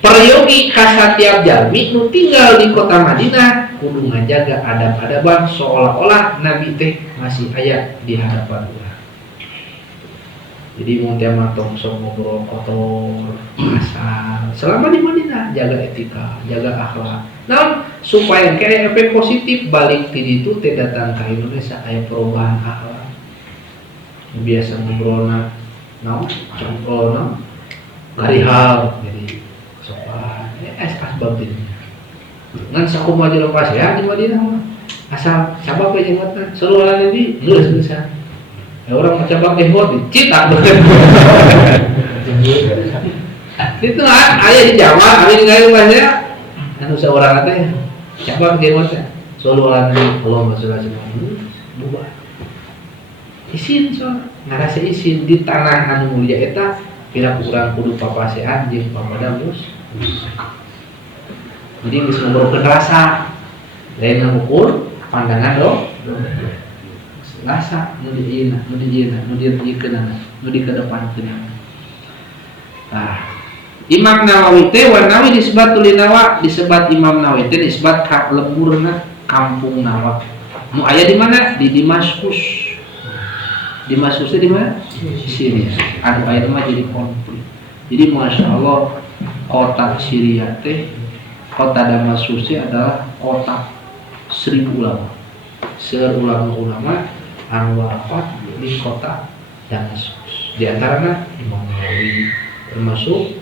peryogi kasatiap jalmi nu tinggal di kota Madinah kudu ngajaga adab-adaban seolah-olah Nabi teh masih aya di hadapan urang. Jadi mun teh mah tong sok ngobrol kotor, kasar. Selama di Madinah jaga etika, jaga akhlak. Nah, supaya kayak efek positif balik ti ditu teh datang ka Indonesia aya perubahan akhlak. Biasa ngobrolna naon contohna dari hal jadi sopan asbab ini ngan sakumaha lepas ya di Madinah mah asal cabak we jenggotna saluaran di geus bisa orang mau cabak jenggot dicitak itu aya di Jawa abi ningali bahasa anu saurang teh cabak jenggotna saluaran di Allahumma sholli alaihi bubar isin soal ngarasa isin di tanah anu mulia eta pira kurang kudu papasean jeung pamadamus jadi geus ngobrolkeun rasa lain ngukur pandangan rasa nu dijieuna nu diikeunana nu dikedepankeun nah Imam Nawawi teh warnawi disebut tulinawa disebut Imam Nawawi teh disebut ka lemburna kampung Nawa nu aya di mana di Damaskus di Damaskus di mana? Di sini. Anu ayat mah jadi konflik. Jadi masya Allah kota Syria teh, kota Damaskus adalah kota 1000 ulama. Ulama anu wafat di kota Damaskus. Di antaranya Imam Nawawi, termasuk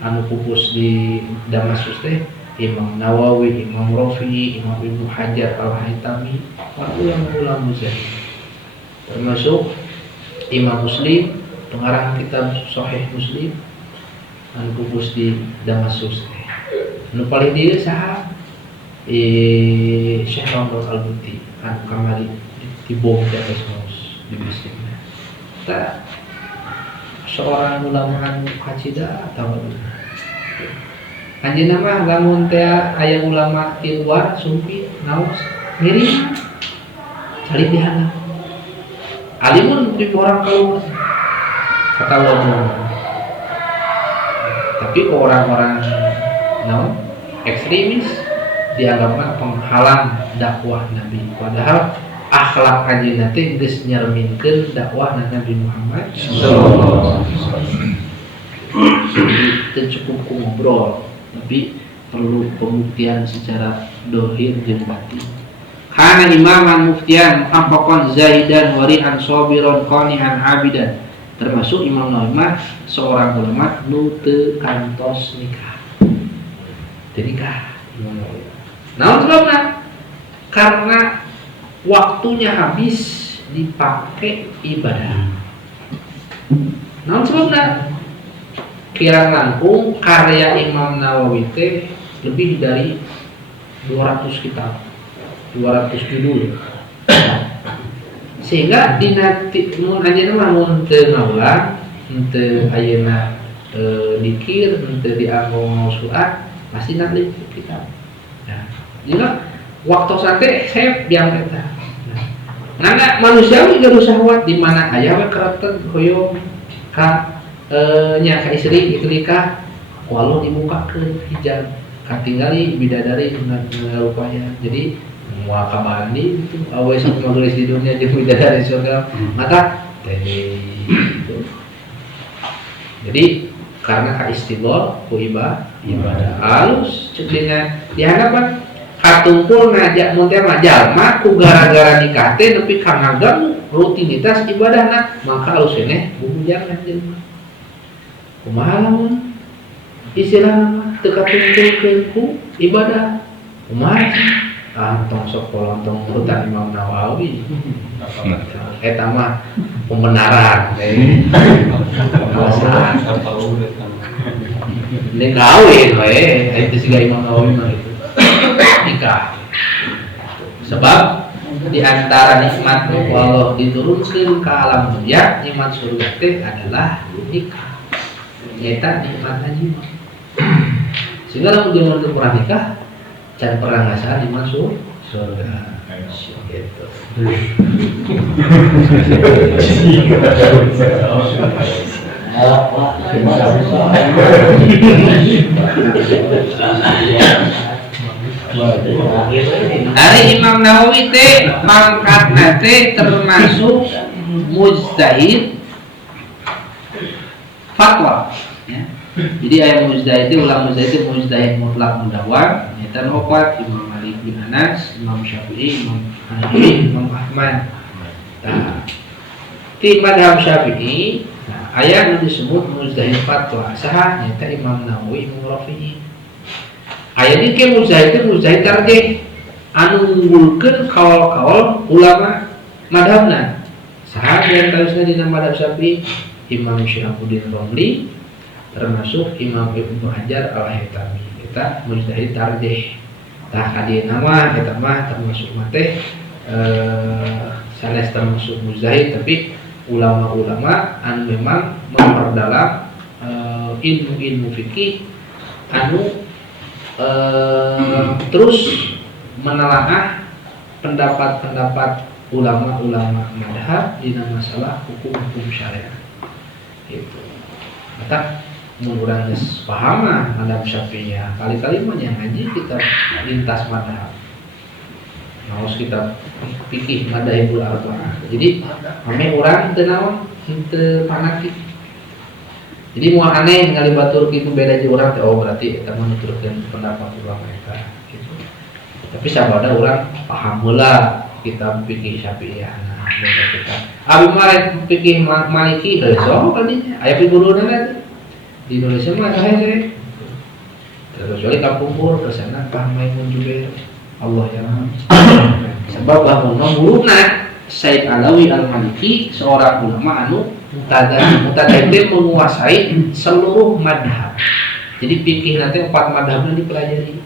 anu pupus di Damaskus teh Imam Nawawi, Imam Rafi'i, Imam Ibnu Hajar Al-Haytami, ulama Zahid. Termasuk Imam Muslim, pengarang kitab Sahih Muslim, anu pupus di Damaskus teh. Nu paling dia saha Syekh Muhammad Al-Buti anu kamari di bom Damaskus di Mesir. Kita seorang ulama anu kacida atau anjeunna mah lamun teh aya ulama di luar sumpi naos ngirim cari dihandap alimun di orang keluar kata ulama. Tapi orang-orang naon ekstremis dianggapna penghalang dakwah Nabi, padahal akhlak anjeunna teh geus nyerminkeun dakwah Nabi Muhammad sallallahu alaihi wasallam. Itu cukup ku ngobrol, tapi perlu pembuktian secara dohir jeung batin. Kana imaman muftian muhaqqaqan zaidan wari'an sabiran qani'an abidan. Termasuk Imam Nawawi seorang ulama nu teu kantos nikah. Teu nikah Imam Nawawi. Naon sebabna? Karena waktunya habis dipakai ibadah. Naon sebabna? Kirang langkung karya Imam Nawawi teh lebih dari 200 kitab, 200 judul. Sehingga dinati mun anjeunna mah mun teu ngaulang, teu ayeuna dikir, teu dianggo mausuat, pasti nanti kitab. Nah, jadi waktu sate saya diangkat. Nah, manusiawi gaduh syahwat di mana aya we kereten hoyong ka nya ka istri itu nikah walau dibukakeun hijab katinggali bidadari rupanya. Jadi moal ka mandi itu awe sok magelis di dunia jeung bidadari surga mata teh gitu. Jadi karena ka istighfar ku ibadah halus ceuknya di hadapan katumpul ngajak mun teh mah jalma ku gara-gara nikah teh nepi ka ngagam rutinitas ibadahna maka halus keneh bubujangan jelema. Kumaha lamun istilahna mah teu katumpulkeun ku ibadah. Kumaha? Tong sok polontong hutan Imam Nawawi. Eta mah pembenaran pembenaran. Ini kawin we, itu siga Imam Nawawi mah itu. Nikah. Sebab di antara nikmat Allah diturunkan ke alam dunia, nikmat surga teh adalah nikah. Nyata nikmat haji. Sehingga lamun jeung mun pernah nikah, can pernah ngasa dimasuk surga. Gitu. Dari Imam Nawawi teh pangkatna teh termasuk mujtahid fatwa ya. Jadi aya mujtahid itu ulama mujtahid mutlak mudawwar eta wafat Imam Malik bin Anas, Imam Syafi'i, Imam Hanafi, Imam Ahmad. Nah, di madhab Syafi'i aya nu disebut mujtahid fatwa saha eta Imam Nawawi, Imam Rafi'i. Aya di ke mujtahid tarjih anu ngunggulkeun kaul-kaul ulama madhabna. Saha di antarana dina madhab Syafi'i Imam Syihabuddin Romli termasuk Imam Ibnu Hajar Al-Haytami. Eta mujtahid tarjih. Tah kadieuna mah eta mah termasuk mate sanes termasuk mujtahid tapi ulama-ulama anu memang memperdalam ilmu-ilmu fikih anu terus menelaah pendapat-pendapat ulama-ulama madhab di masalah hukum-hukum syariat. Gitu. Maka menurut geus paham madhab Syafi'i kali-kali mah yang ngaji kita lintas madhab. Maos kita fikih madhabul arba'ah. Jadi ame urang teu naon teu fanatik. Jadi mau aneh ningali batur kitu beda jeung urang teh oh berarti eta mah nuturkeun pendapat ulama eta gitu. Tapi sabada urang paham heula kitab fikih Syafi'iyah nah beda kita. Abi mah fikih Maliki teh sok tadinya aya piguruna teh. Di Indonesia mah hese. Kecuali kapungkur kesana Pak Maimun Jubair Allah ya. Sebab lamun guruna Said Alawi Al-Maliki seorang ulama anu mutadahib menguasai seluruh madhab. Jadi fikih nanti 4 madhabnya dipelajari.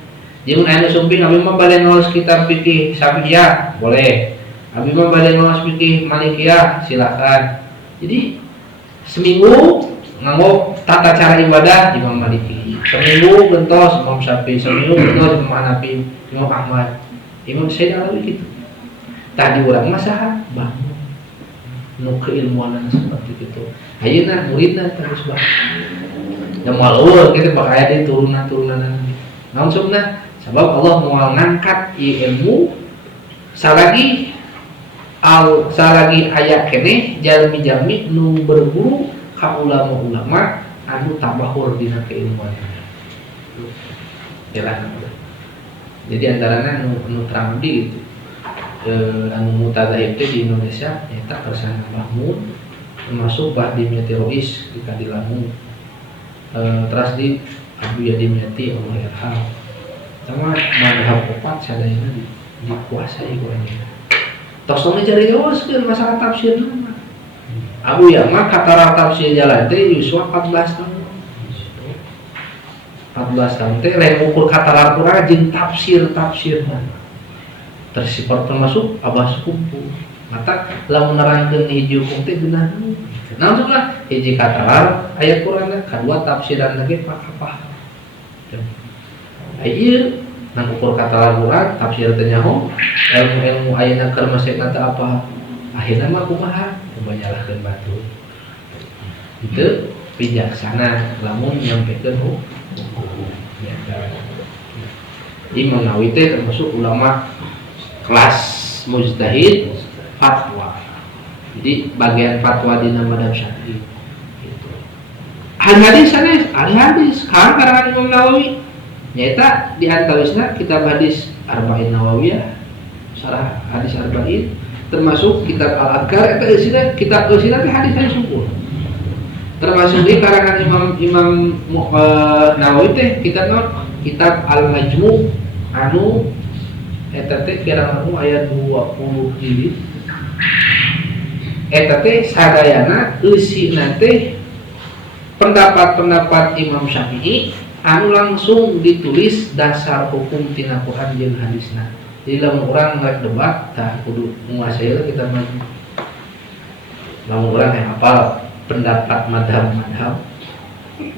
Jeung anu sumping abi mah bade ngaos kitab fikih Syafi'iyah boleh. Abi mah bade ngaos fikih Malikiyah silakan. Jadi seminggu nganggo tata cara ibadah Imam Maliki. Seminggu gentos Imam Syafi'i, seminggu gentos Imam Hanafi, Imam Ahmad. Imam Said Alawi gitu. Tadi urang mah saha? Bangun nu keilmuanan seperti itu. Ayeuna muridna terus bangun. Da moal eueuh kitu bakal aya di turunan-turunan. Naon subna? Sabab Allah moal ngangkat ilmu salagi aya keneh jalmi-jalmi nu berguru ka ulama-ulama anu tabahur dina keilmuan. Jalan. Jadi antaranya nu terang di gitu. Anu mutadahib di Indonesia nyata Kersana Mahmud termasuk Bahdi Meterois di Kadilamu terus di Abu Yadim Yati Allah Yarham sama madhab 4 sadayana dikuasai kurangnya tos tong cari jawaskeun masalah tafsir nama Abu Yama katara tafsir jalan teh yuswa 14 tahun 14 tahun teh lain ukur katara Al-Qur'an jeung tafsir-tafsirna termasuk abah sepupu mata lamun nerangkeun hiji hukum teh geunah naon maksudna hiji katalar aya Qur'an kadua tafsiran lagi paham ieu nang ukur katalar Qur'an tafsir teh nyaho ilmu ayeuna keur masehna teh apa akhirna mah kumaha coba nyalahkeun batu itu bijaksana lamun nyampekeun hukum ya Imam Nawawi teh termasuk ulama kelas mujtahid fatwa. Jadi bagian fatwa di madhab Syafi'i gitu. Ahli hadis sanes, ahli hadis karangan Imam Nawawi nyaeta di antawisna kitab hadis Arba'in Nawawiyah, sarah hadis Arba'in termasuk kitab Al-Adhkar eta eusina kitab eusina teh hadis sungguh. Termasuk di karangan Imam Nawawi teh kitab Al-Majmu' anu eta teh kirang aya 20 jilid. Eta teh sadayana eusina teh pendapat-pendapat Imam Syafi'i anu langsung ditulis dasar hukum tina Quran jeung hadisna. Jadi lamun urang rek debat tah kudu nguasai kita mah. Lamun urang yang hafal pendapat madhab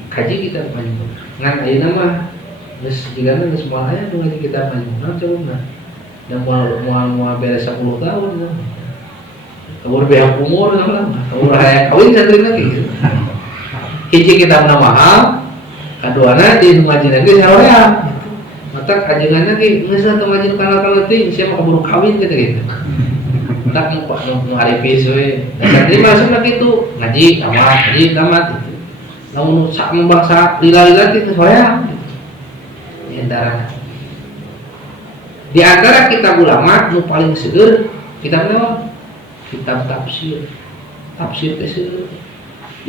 kaji kita mah. Ngan ayeuna mah geus jigana geus moal aya nu kita mah. Nah coba dan mau beres 10 tahun kabur beak umur kabur hayang kawin santri lagi gitu. Hiji kitab mahal kaduana di ngaji lagi saroya mata kajenganna ge geus atuh ngaji kana teuing sia mah kabur kawin gitu tak nu haripis we santri masukna kitu ngaji tamat gitu lamun sak bangsa lila-lila kitu saroya di antara kitab ulama nu paling seueur kitab naon? Kitab tafsir. Tafsir teh seueur.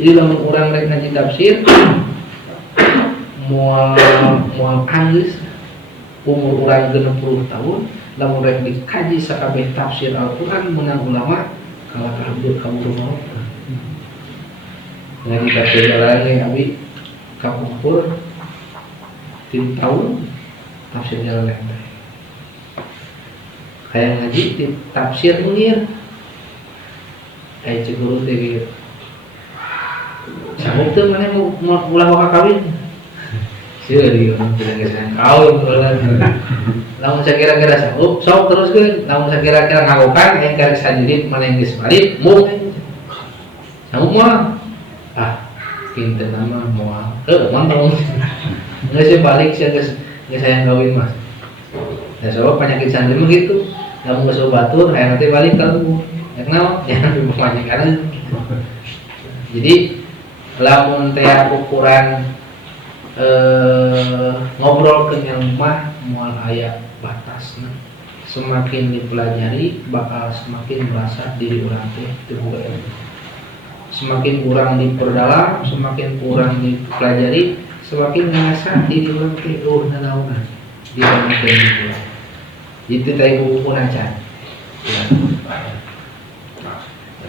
Jadi lamun urang rek ngaji tafsir moal anggeus umur urang 60 tahun lamun rek dikaji sakabeh tafsir Al-Qur'an meunang ulama kalah kabur maut. Ngaji tafsir jalan abi kapungkur 3 tahun tafsir jalan teh. Kayak ngaji di tafsir Munir kayak ceguru teh gitu sanggup tuh mana mau ulah waka kawin sih di orang tidak kira kawin lamun sakira-kira sanggup sok terus kan lamun sakira-kira ngagokan yang kari sajirit mana yang disebalik mau sanggup mah pinter nama mau mantong nggak sih balik sih nggak sayang kawin mas ya soal penyakit santri begitu kamu nggak batur, nanti balik kamu yang kenal, jangan banyak karena jadi lamun teh ukuran ngobrol kenyang mah moal aya batasna. Semakin dipelajari bakal semakin merasa diri orang teh teu boga ilmu. Semakin kurang diperdalam, semakin kurang dipelajari, semakin merasa diri orang teh naon di dalam kehidupan. Itu teh buku acan.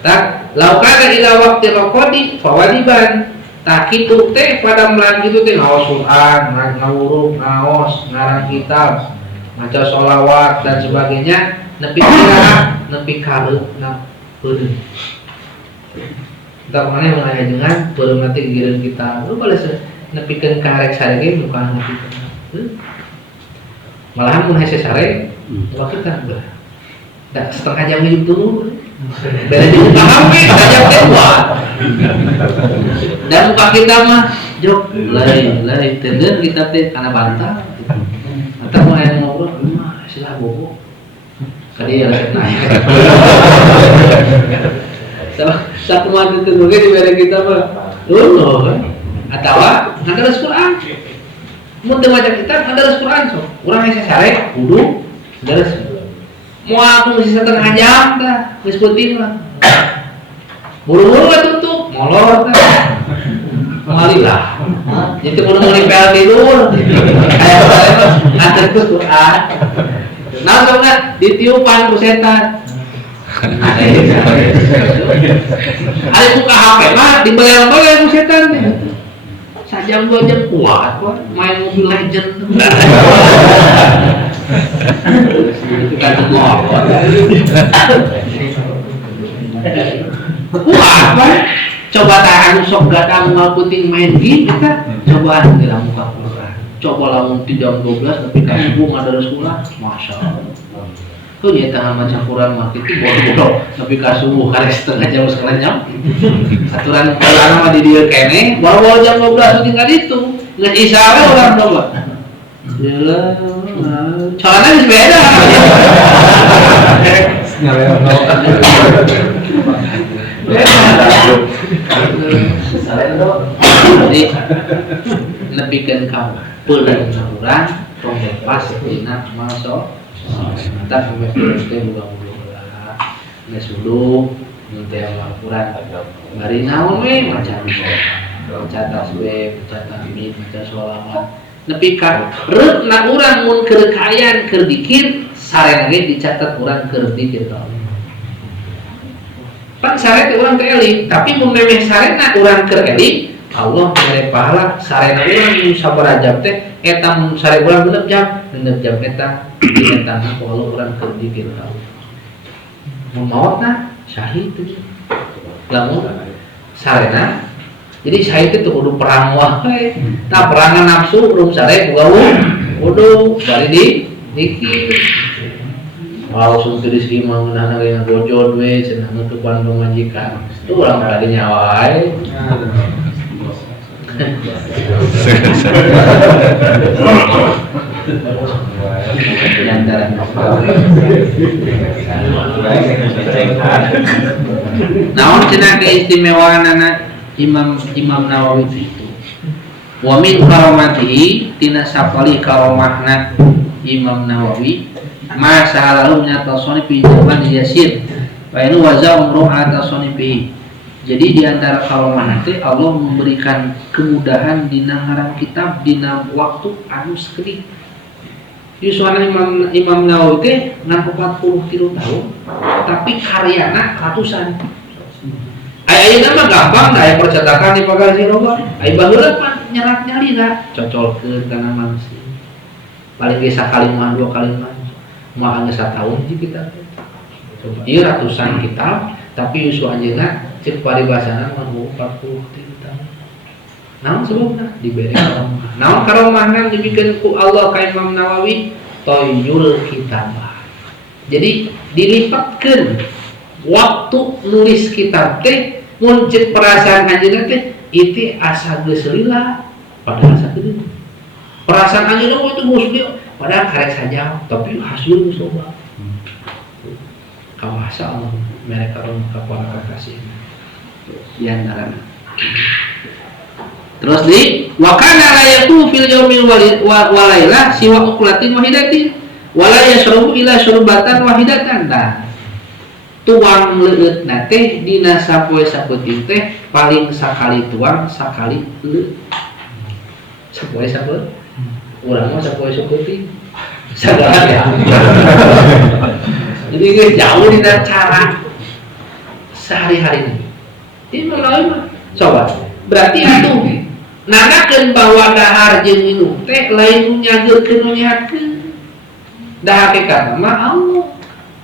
Tak laukana ila waqti raqadi fawadiban. Tak kitu teh pada melan kitu teh ngaos Quran, ngawurung, ngaos, ngarang kitab, maca sholawat dan sebagainya, nepi kira, nepi kareupna heureun. Entar maneh mun aya jengan peureum nanti gireun kita, lu bales nepikeun karek sarege bukan nepikeun. Malahan mun hese sare, waktu kita dah setengah jam hidup dulu. Beda di paham jam kedua. Dan muka kita mah jok lari tenden kita teh kana bantah. Atau mau yang ngobrol, mah silah bobo. Kali ya lagi naik. Satu mati tenggelam di beda kita mah, loh. Atau ada Quran. Mun teu maca kitab ada Quran so. Urang aya sare kudu dares. Mau aku ngisi setengah jam dah, geus penting lah. Buru-buru lah tutup, molor dah. Malilah. Jadi mau nempel tidur. Kayak sare mah nganter Quran. Nah, soalnya ditiupan ku setan. Ada buka HP mah dibelel-belel ku setan. Sajam 2 jam kuat main Mobile Legend. Itu kan ngomong. Kuat Pak. Coba tahan sok gadang mau puting main game kita. Coba dalam muka Quran. Coba lamun 3 jam 12 tapi ka subuh ada sekolah. Masyaallah. Tuh nya tangan maca Quran mah kitu bodoh tapi ka subuh kare setengah jam sekalian jam. Aturan Quran mah di dieu keneh, baru jam 12 syuting ka ditu. Geus isya we urang coba. Yalah, caranya geus beda. Jadi nepikeun ka peuleun urang tong lepas dina masuk. Mantap sampai teh buka-buka geus wudu teh Al-Qur'an bari naon we maca tasbih, maca tahmid, maca sholawat nepi ka reukna urang mun keur kaayaan keur dikir sarena ge dicatat urang keur dikir tah. Pak sare teh urang teh eling, tapi mun memeh sarena urang keur eling Allah mere pahala sarena urang nu sabaraha jam teh eta mun sare urang 6 jam eta dinetana ku Allah urang keur dikir tah. Mun maotna syahid teh. Lamun sarena jadi syahid itu kudu perang wae. Tah perangan nafsu urang sare boga wudu bari dikir. Walau sungkeun rizki mah ngeunahna ge ngagojod we cenah nutupan majikan. Itu urang kadinya wae. Naon cenah keistimewaanana Imam Nawawi itu. Wa min karamatihi tina sapali karamahna Imam Nawawi ma sahalalu nyata sonipi jawaban yasir wa inu waza umroh ala sonipi. Jadi di antara karamah nanti Allah memberikan kemudahan dina ngarang kitab dina waktu anu sakedik. Yuswana Imam Nawawi teh ngan 43 tahun tapi karyana ratusan. Aya mah gampang da aya percetakan di Pagasi loba. Aya baheula mah nyerat nyarina cocolkeun kana manusia. Paling ge sakali mah 2 kali mah moal geus sataun di kitab. Coba ieu ratusan kitab tapi Yusuf anjeunna cek paribasana mah 43 tahun. Naon sebabna dibere karomah. Naon karomahna dibikeun ku Allah ka Imam Nawawi toyul kitabah. Jadi dilipatkeun waktu nulis kitab teh mun cek perasaan anjeunna teh itu asa geus lila padahal sakedeung. Perasaan anjeunna itu muslim padahal karek saja tapi hasil geus loba. Kawasa Allah mereka orang kapal kasih di antara Terus di wa kana la yakulu fil yaumil walailah siwa uqlatin wahidatin wala yashrabu ila syurbatan wahidatan. Nah, tuang leueut na teh dina sapoe saeutik teh paling sakali tuang sakali leueut. Sapoe sapoe urang mah sapoe saeutik sadar ya. Jadi geus jauh dina cara sehari-hari. Ini mah coba. Berarti atuh nanakeun bahwa dahar jeung minum teh lain nyageurkeun nu nyehatkeun. Da hakikat mah Allah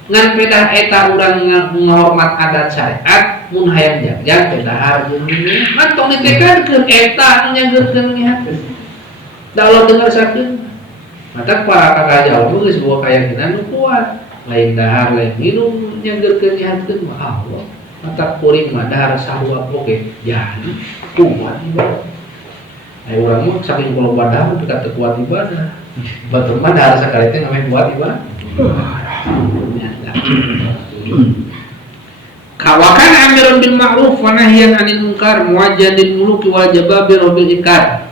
ngan pedah eta urang ngahormat adat syariat mun hayang jajan teh dahar jeung minum mah tong ditekankeun eta nu nyageurkeun nu nyehatkeun. Da Allah dengar sakeun. Mata para kakak jauh geus bawa kayakinan nu kuat. Lain dahar lain minum nyageurkeun nyehatkeun mah Allah. Mata kuring mah dahar sarua oge jadi kuat ibadah. Ayo urang mah saking loba dahar teu kata kuat ibadah. Batur mah dahar sakali teh ngameh kuat ibadah. Kawakan amirun bil ma'ruf wa nahyan 'anil munkar muwajjadil muluki wal jababir bil inkar.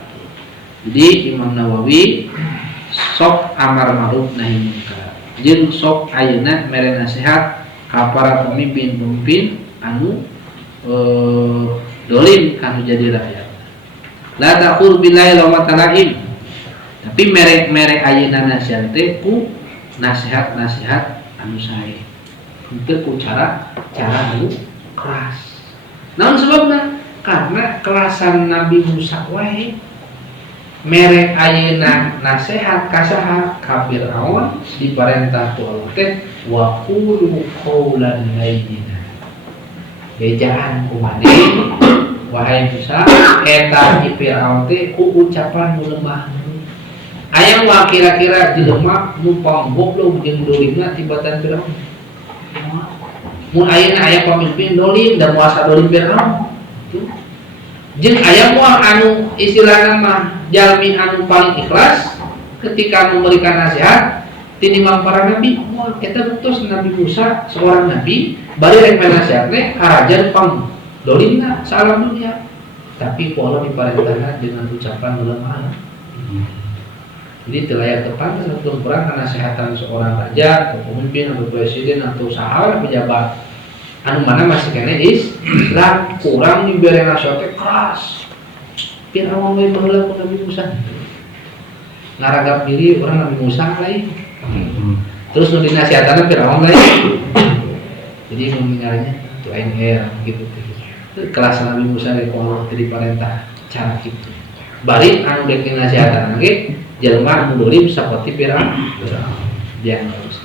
Jadi Imam Nawawi sok amar ma'ruf nahi munkar. Jeung sok ayeuna mere nasihat ka para pemimpin-pemimpin anu dolim kanu jadi rakyat. La taqul billahi wa matalaim. Tapi merek ayeuna nasihat teh ku nasihat anu sae. Henteu ku cara anu keras. Namun sebabna karena kerasan Nabi Musa wae merek ayeuna nasihat ka saha ka Firaun diparentah ku Allah teh wa qulu qaulan layyina. Bejaan kumane wahai Musa eta di Firaun teh ku ucapan nu lemah. Aya mah kira-kira jelema nu panggoblok jeung dolimna tibatan Firaun. Mun ayeuna aya pamimpin dolim dan muasa dolim Firaun. Jeung aya moal anu istilahna mah jalmi anu paling ikhlas ketika memberikan nasihat tinimbang para nabi. Moal eta betos Nabi Musa seorang nabi bari rek nasihat teh karajan pang dolimna salam dunia. Tapi pola diparentahna dengan ucapan lemah. Jadi terlayak tepat satu perang kesehatan seorang raja atau pemimpin atau presiden atau sahabat pejabat anu mana masih kena Islam kurang diberi nasihatnya keras biar awam bayi baheula ku Nabi Musa ngaragap diri orang Nabi Musa lain terus nu dinasihatanna Firaun lain jadi mendengarnya itu NR gitu kelas Nabi Musa dari Allah dari perintah cara gitu bari anu dek dinasihatan lagi jelma anu dolim saperti Firaun dia harus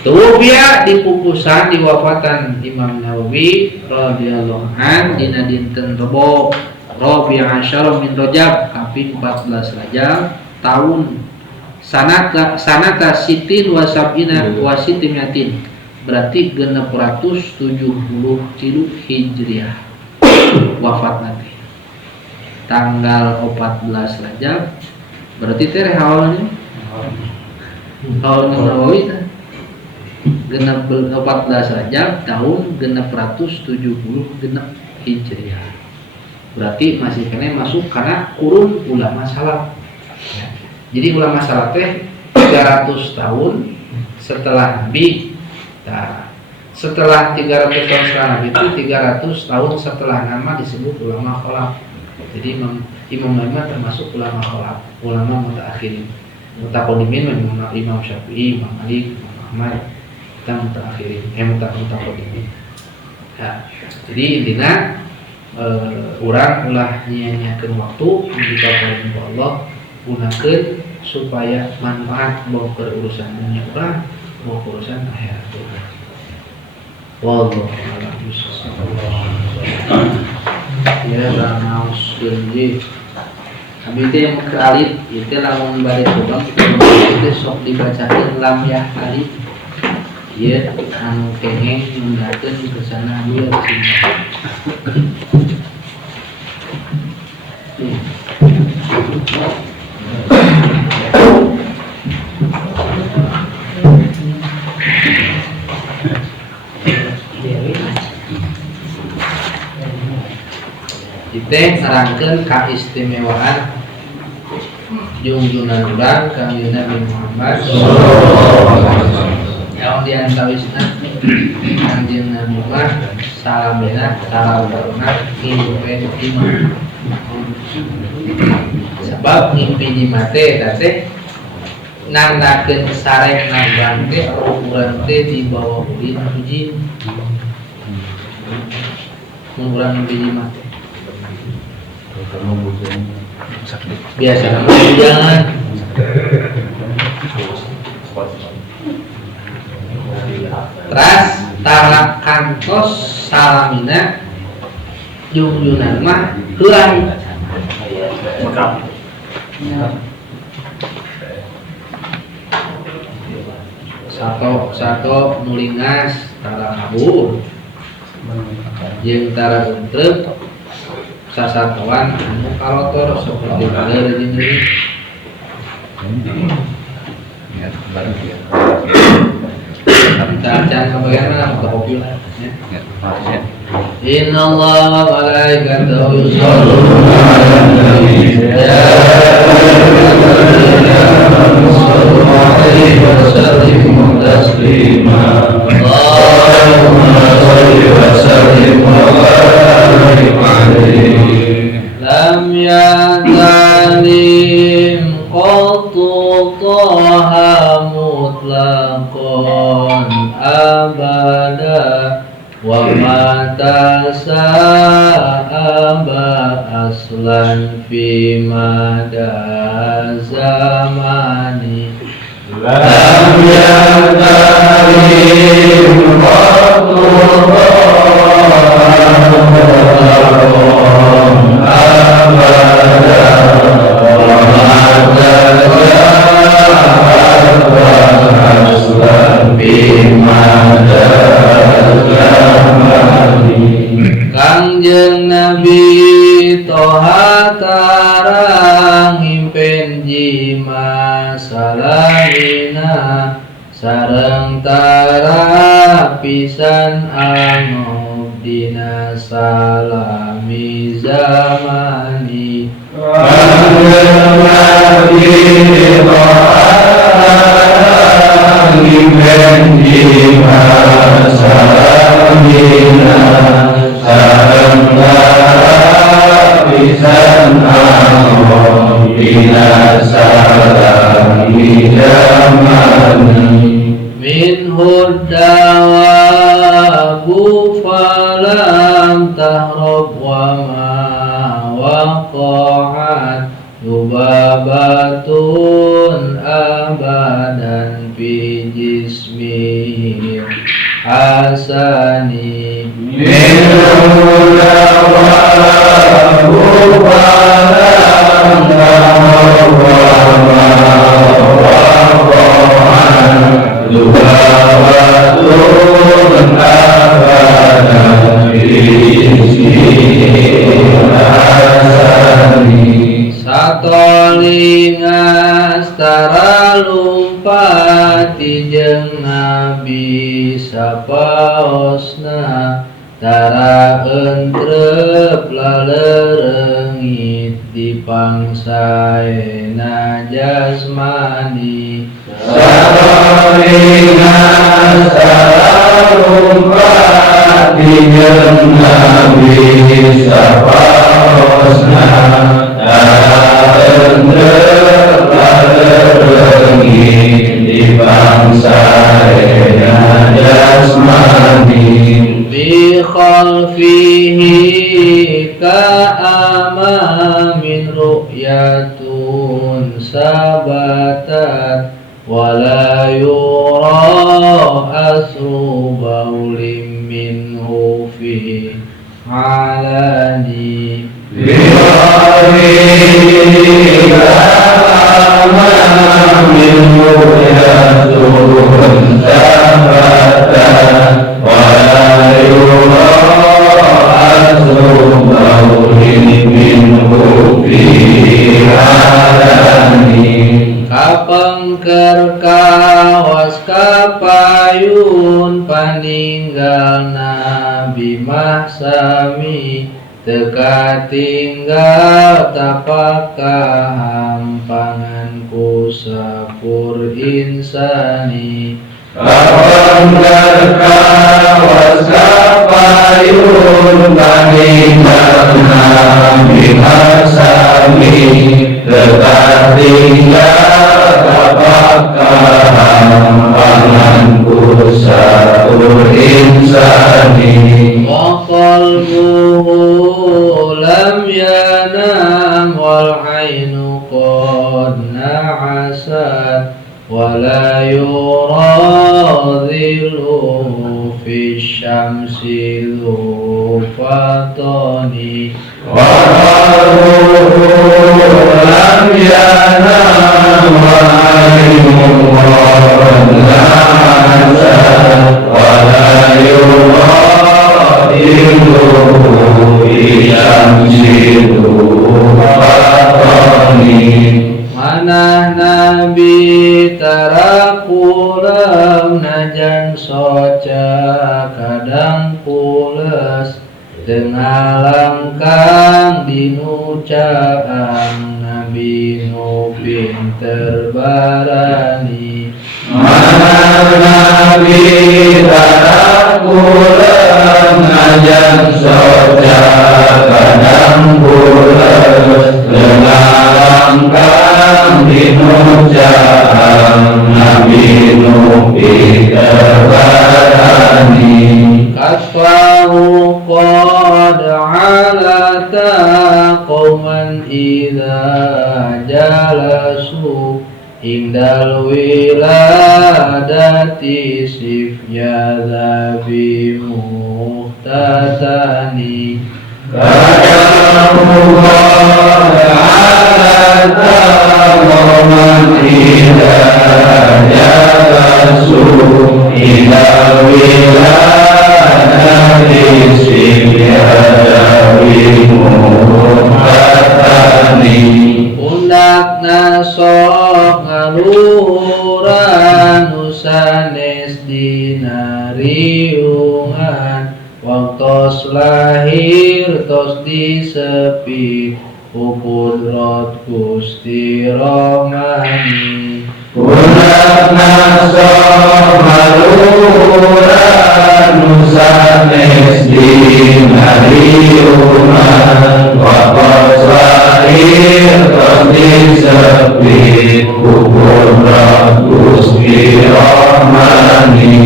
tuwfiya di pupusan di wafatan Imam Nawawi radhiyallahu an dina dinten Rebo Rabiul Asyar min Rajab kaping 14 Rajab tahun sanata sitin wa sab'ina wa sitimiatin berarti 673 Hijriah wafat nanti tanggal 14 Rajab berarti teh haulnya haul Nawawi teh 14 Rajab tahun 670 Hijriah berarti masih kena masuk karena kurun ulama salaf ya. Jadi ulama salaf teh 300 tahun setelah Nabi setelah 300 tahun setelah Nabi itu 300 tahun setelah nama disebut ulama khalaf. Jadi Imam Nawawi termasuk ulama khalaf, ulama mutaakhirin. Mutaqaddimin Imam Syafi'i, Imam Malik, Imam Ahmad, kita mutaakhirin, mutaqaddimin. Nah, jadi intinya urang ulah nyanyiakeun waktu jika paling Allah gunakeun supaya manfaat bawa ke urusan dunia urang, bawa ke urusan akhirat urang. Wallahu a'lam bishawab. Ya naus janji. Abi teh yang kealit itu lamun bari tubang itu sok dibacakeun lam ya alif. Ieu anu kengeng ngundangkeun ke sana ieu teh nerangkeun kaistimewaan junjungan urang Kangjeng Nabi Muhammad yang diantawisna Kangjeng Nabi Muhammad salamina salamna ngimpi imam sebab ngimpi di mate teh nandakeun sareng nambang teh ukuran teh di bawah ulin puji ukuran ngimpi di mate biasa namanya jangan teras tarak kantos salamina junjunan mah heulang sato nulingas tara kabur jeung tara eunteup sasatoan anu kalotor seperti beler jeung deui. Kita acan bagaimana untuk kopi lah. Inna Allah wa malaikatahu yusholluna 'alan nabi ya ayyuhallazina amanu sallu taslima Allahumma shalli wa sallim wa barik alaihi lam yatalim qattu taha mutlaqan abada wa mata sa'aba aslan fi mada zamani lam yatalim qattu Kangjeng Nabi Toha tarang himpen jima salamina sareng tara pisan anu dina salami zamani Kangjeng Nabi Toha tarang himpen jima salamina sareng tara pisan anu dina salami zamani min hudawabu falam tahrab wa ma waqa'at yubabatun abadan fi jismi hasani min hudawabu falam tahrab wa ma waqa'at yubabatun abadan fi jismi hasani satolingas tara lumpati jeung Nabi sapaosna tara entrep lalereungit di pangsaena jasmani satolingas tara lumpati jeung Nabi sapaosna entrep lalereungit di pangsaena jasmani bi khalfihi ka'ama min ru'yatun sabatat wala yura asru baulim minhu fi alani bi khalfihi ka'ama min ru'yatun sabatat wala yura asru baulim minhu fi alani kapengker kawas kapayun paninggal Nabi mahsami teka tinggal tapaka hampanganku sapur insani kapan kawas kapayun kaningana bihasami teka tinggal tapaka hampanganku sapur insani wa qalbuhu lam yanam wal ainu qad na'asat wa la yuradhilu fi syamsi lufatani wa qalbuhu lam yanam wa aynuhu qad na'asat wa la yuradhilu fi syamsi lufatani manah nabi tarakulam najan soca kadang pules tengah langkang dinucaan nabi nu pinter barani manah nabi tarakulam najan soca kadang pules tengah langkang dinucaan nabi nu pinter barani kasfahu qad alata qauman idza jalasu indal wiladati sifya dhabi muhtasani kadamu alata qauman idza jalasu indal wiladati sifya dhabi muhtasani undak nasok ngaluhuran usanes dinariungan waktos lahir tos disepit ukudrot Gusti Romani undak nasok ngaluhuran usanes dinariungan waktos lahir tos disepit ukudrot Gusti Romani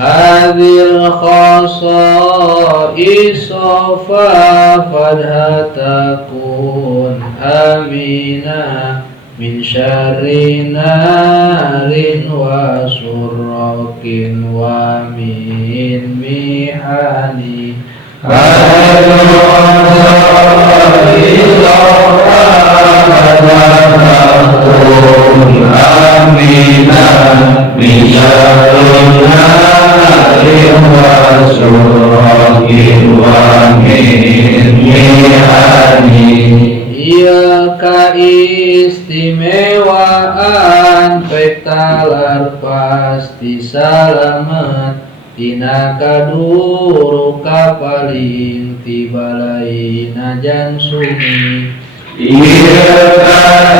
hadhil khasa'is fadhatakun amina min syarri narin wa surrakin wa min mihani iya keistimewaan pektalar pasti salamet tina kaduru kapaling tibalai najan sumi iya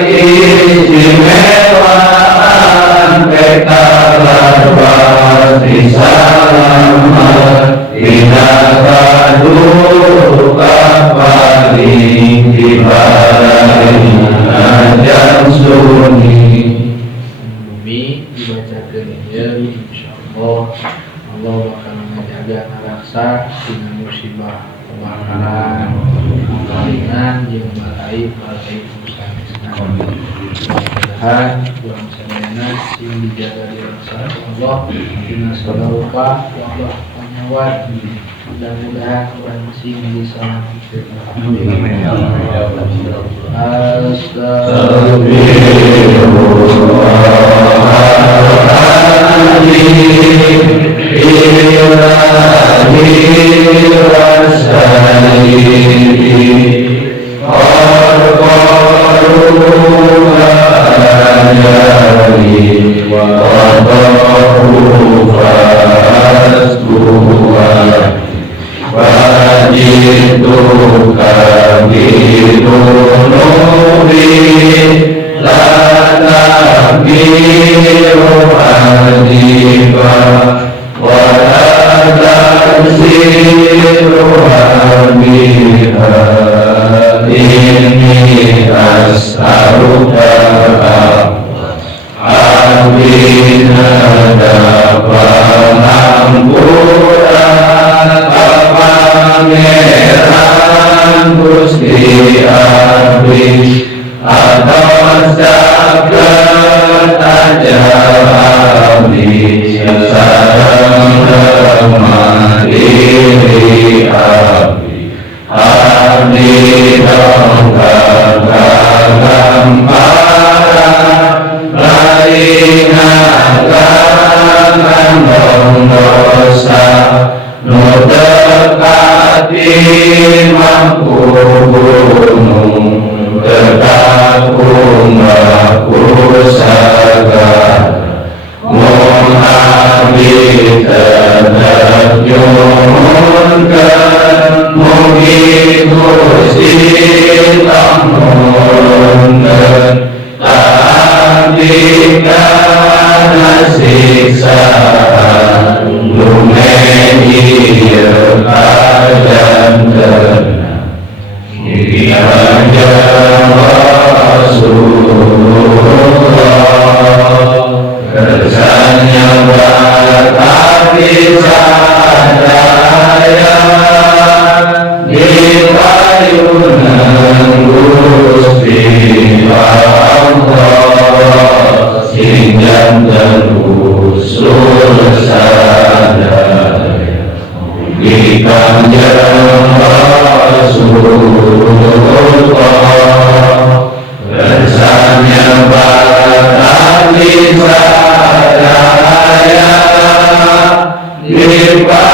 keistimewaan pektalar pasti salamet tina kaduru kapaling tibalai najan sumi bumi dibacakan ya insyaallah Allah bakal menjaga ngarasa tina musibah kebakaran keringan jeung balai musanesna mudah-mudahan bulan sadayana sing dijaga dirasa Allah tina segala rupa Allah panyawat mudah-mudahan orang sing diselamatkan Wa Di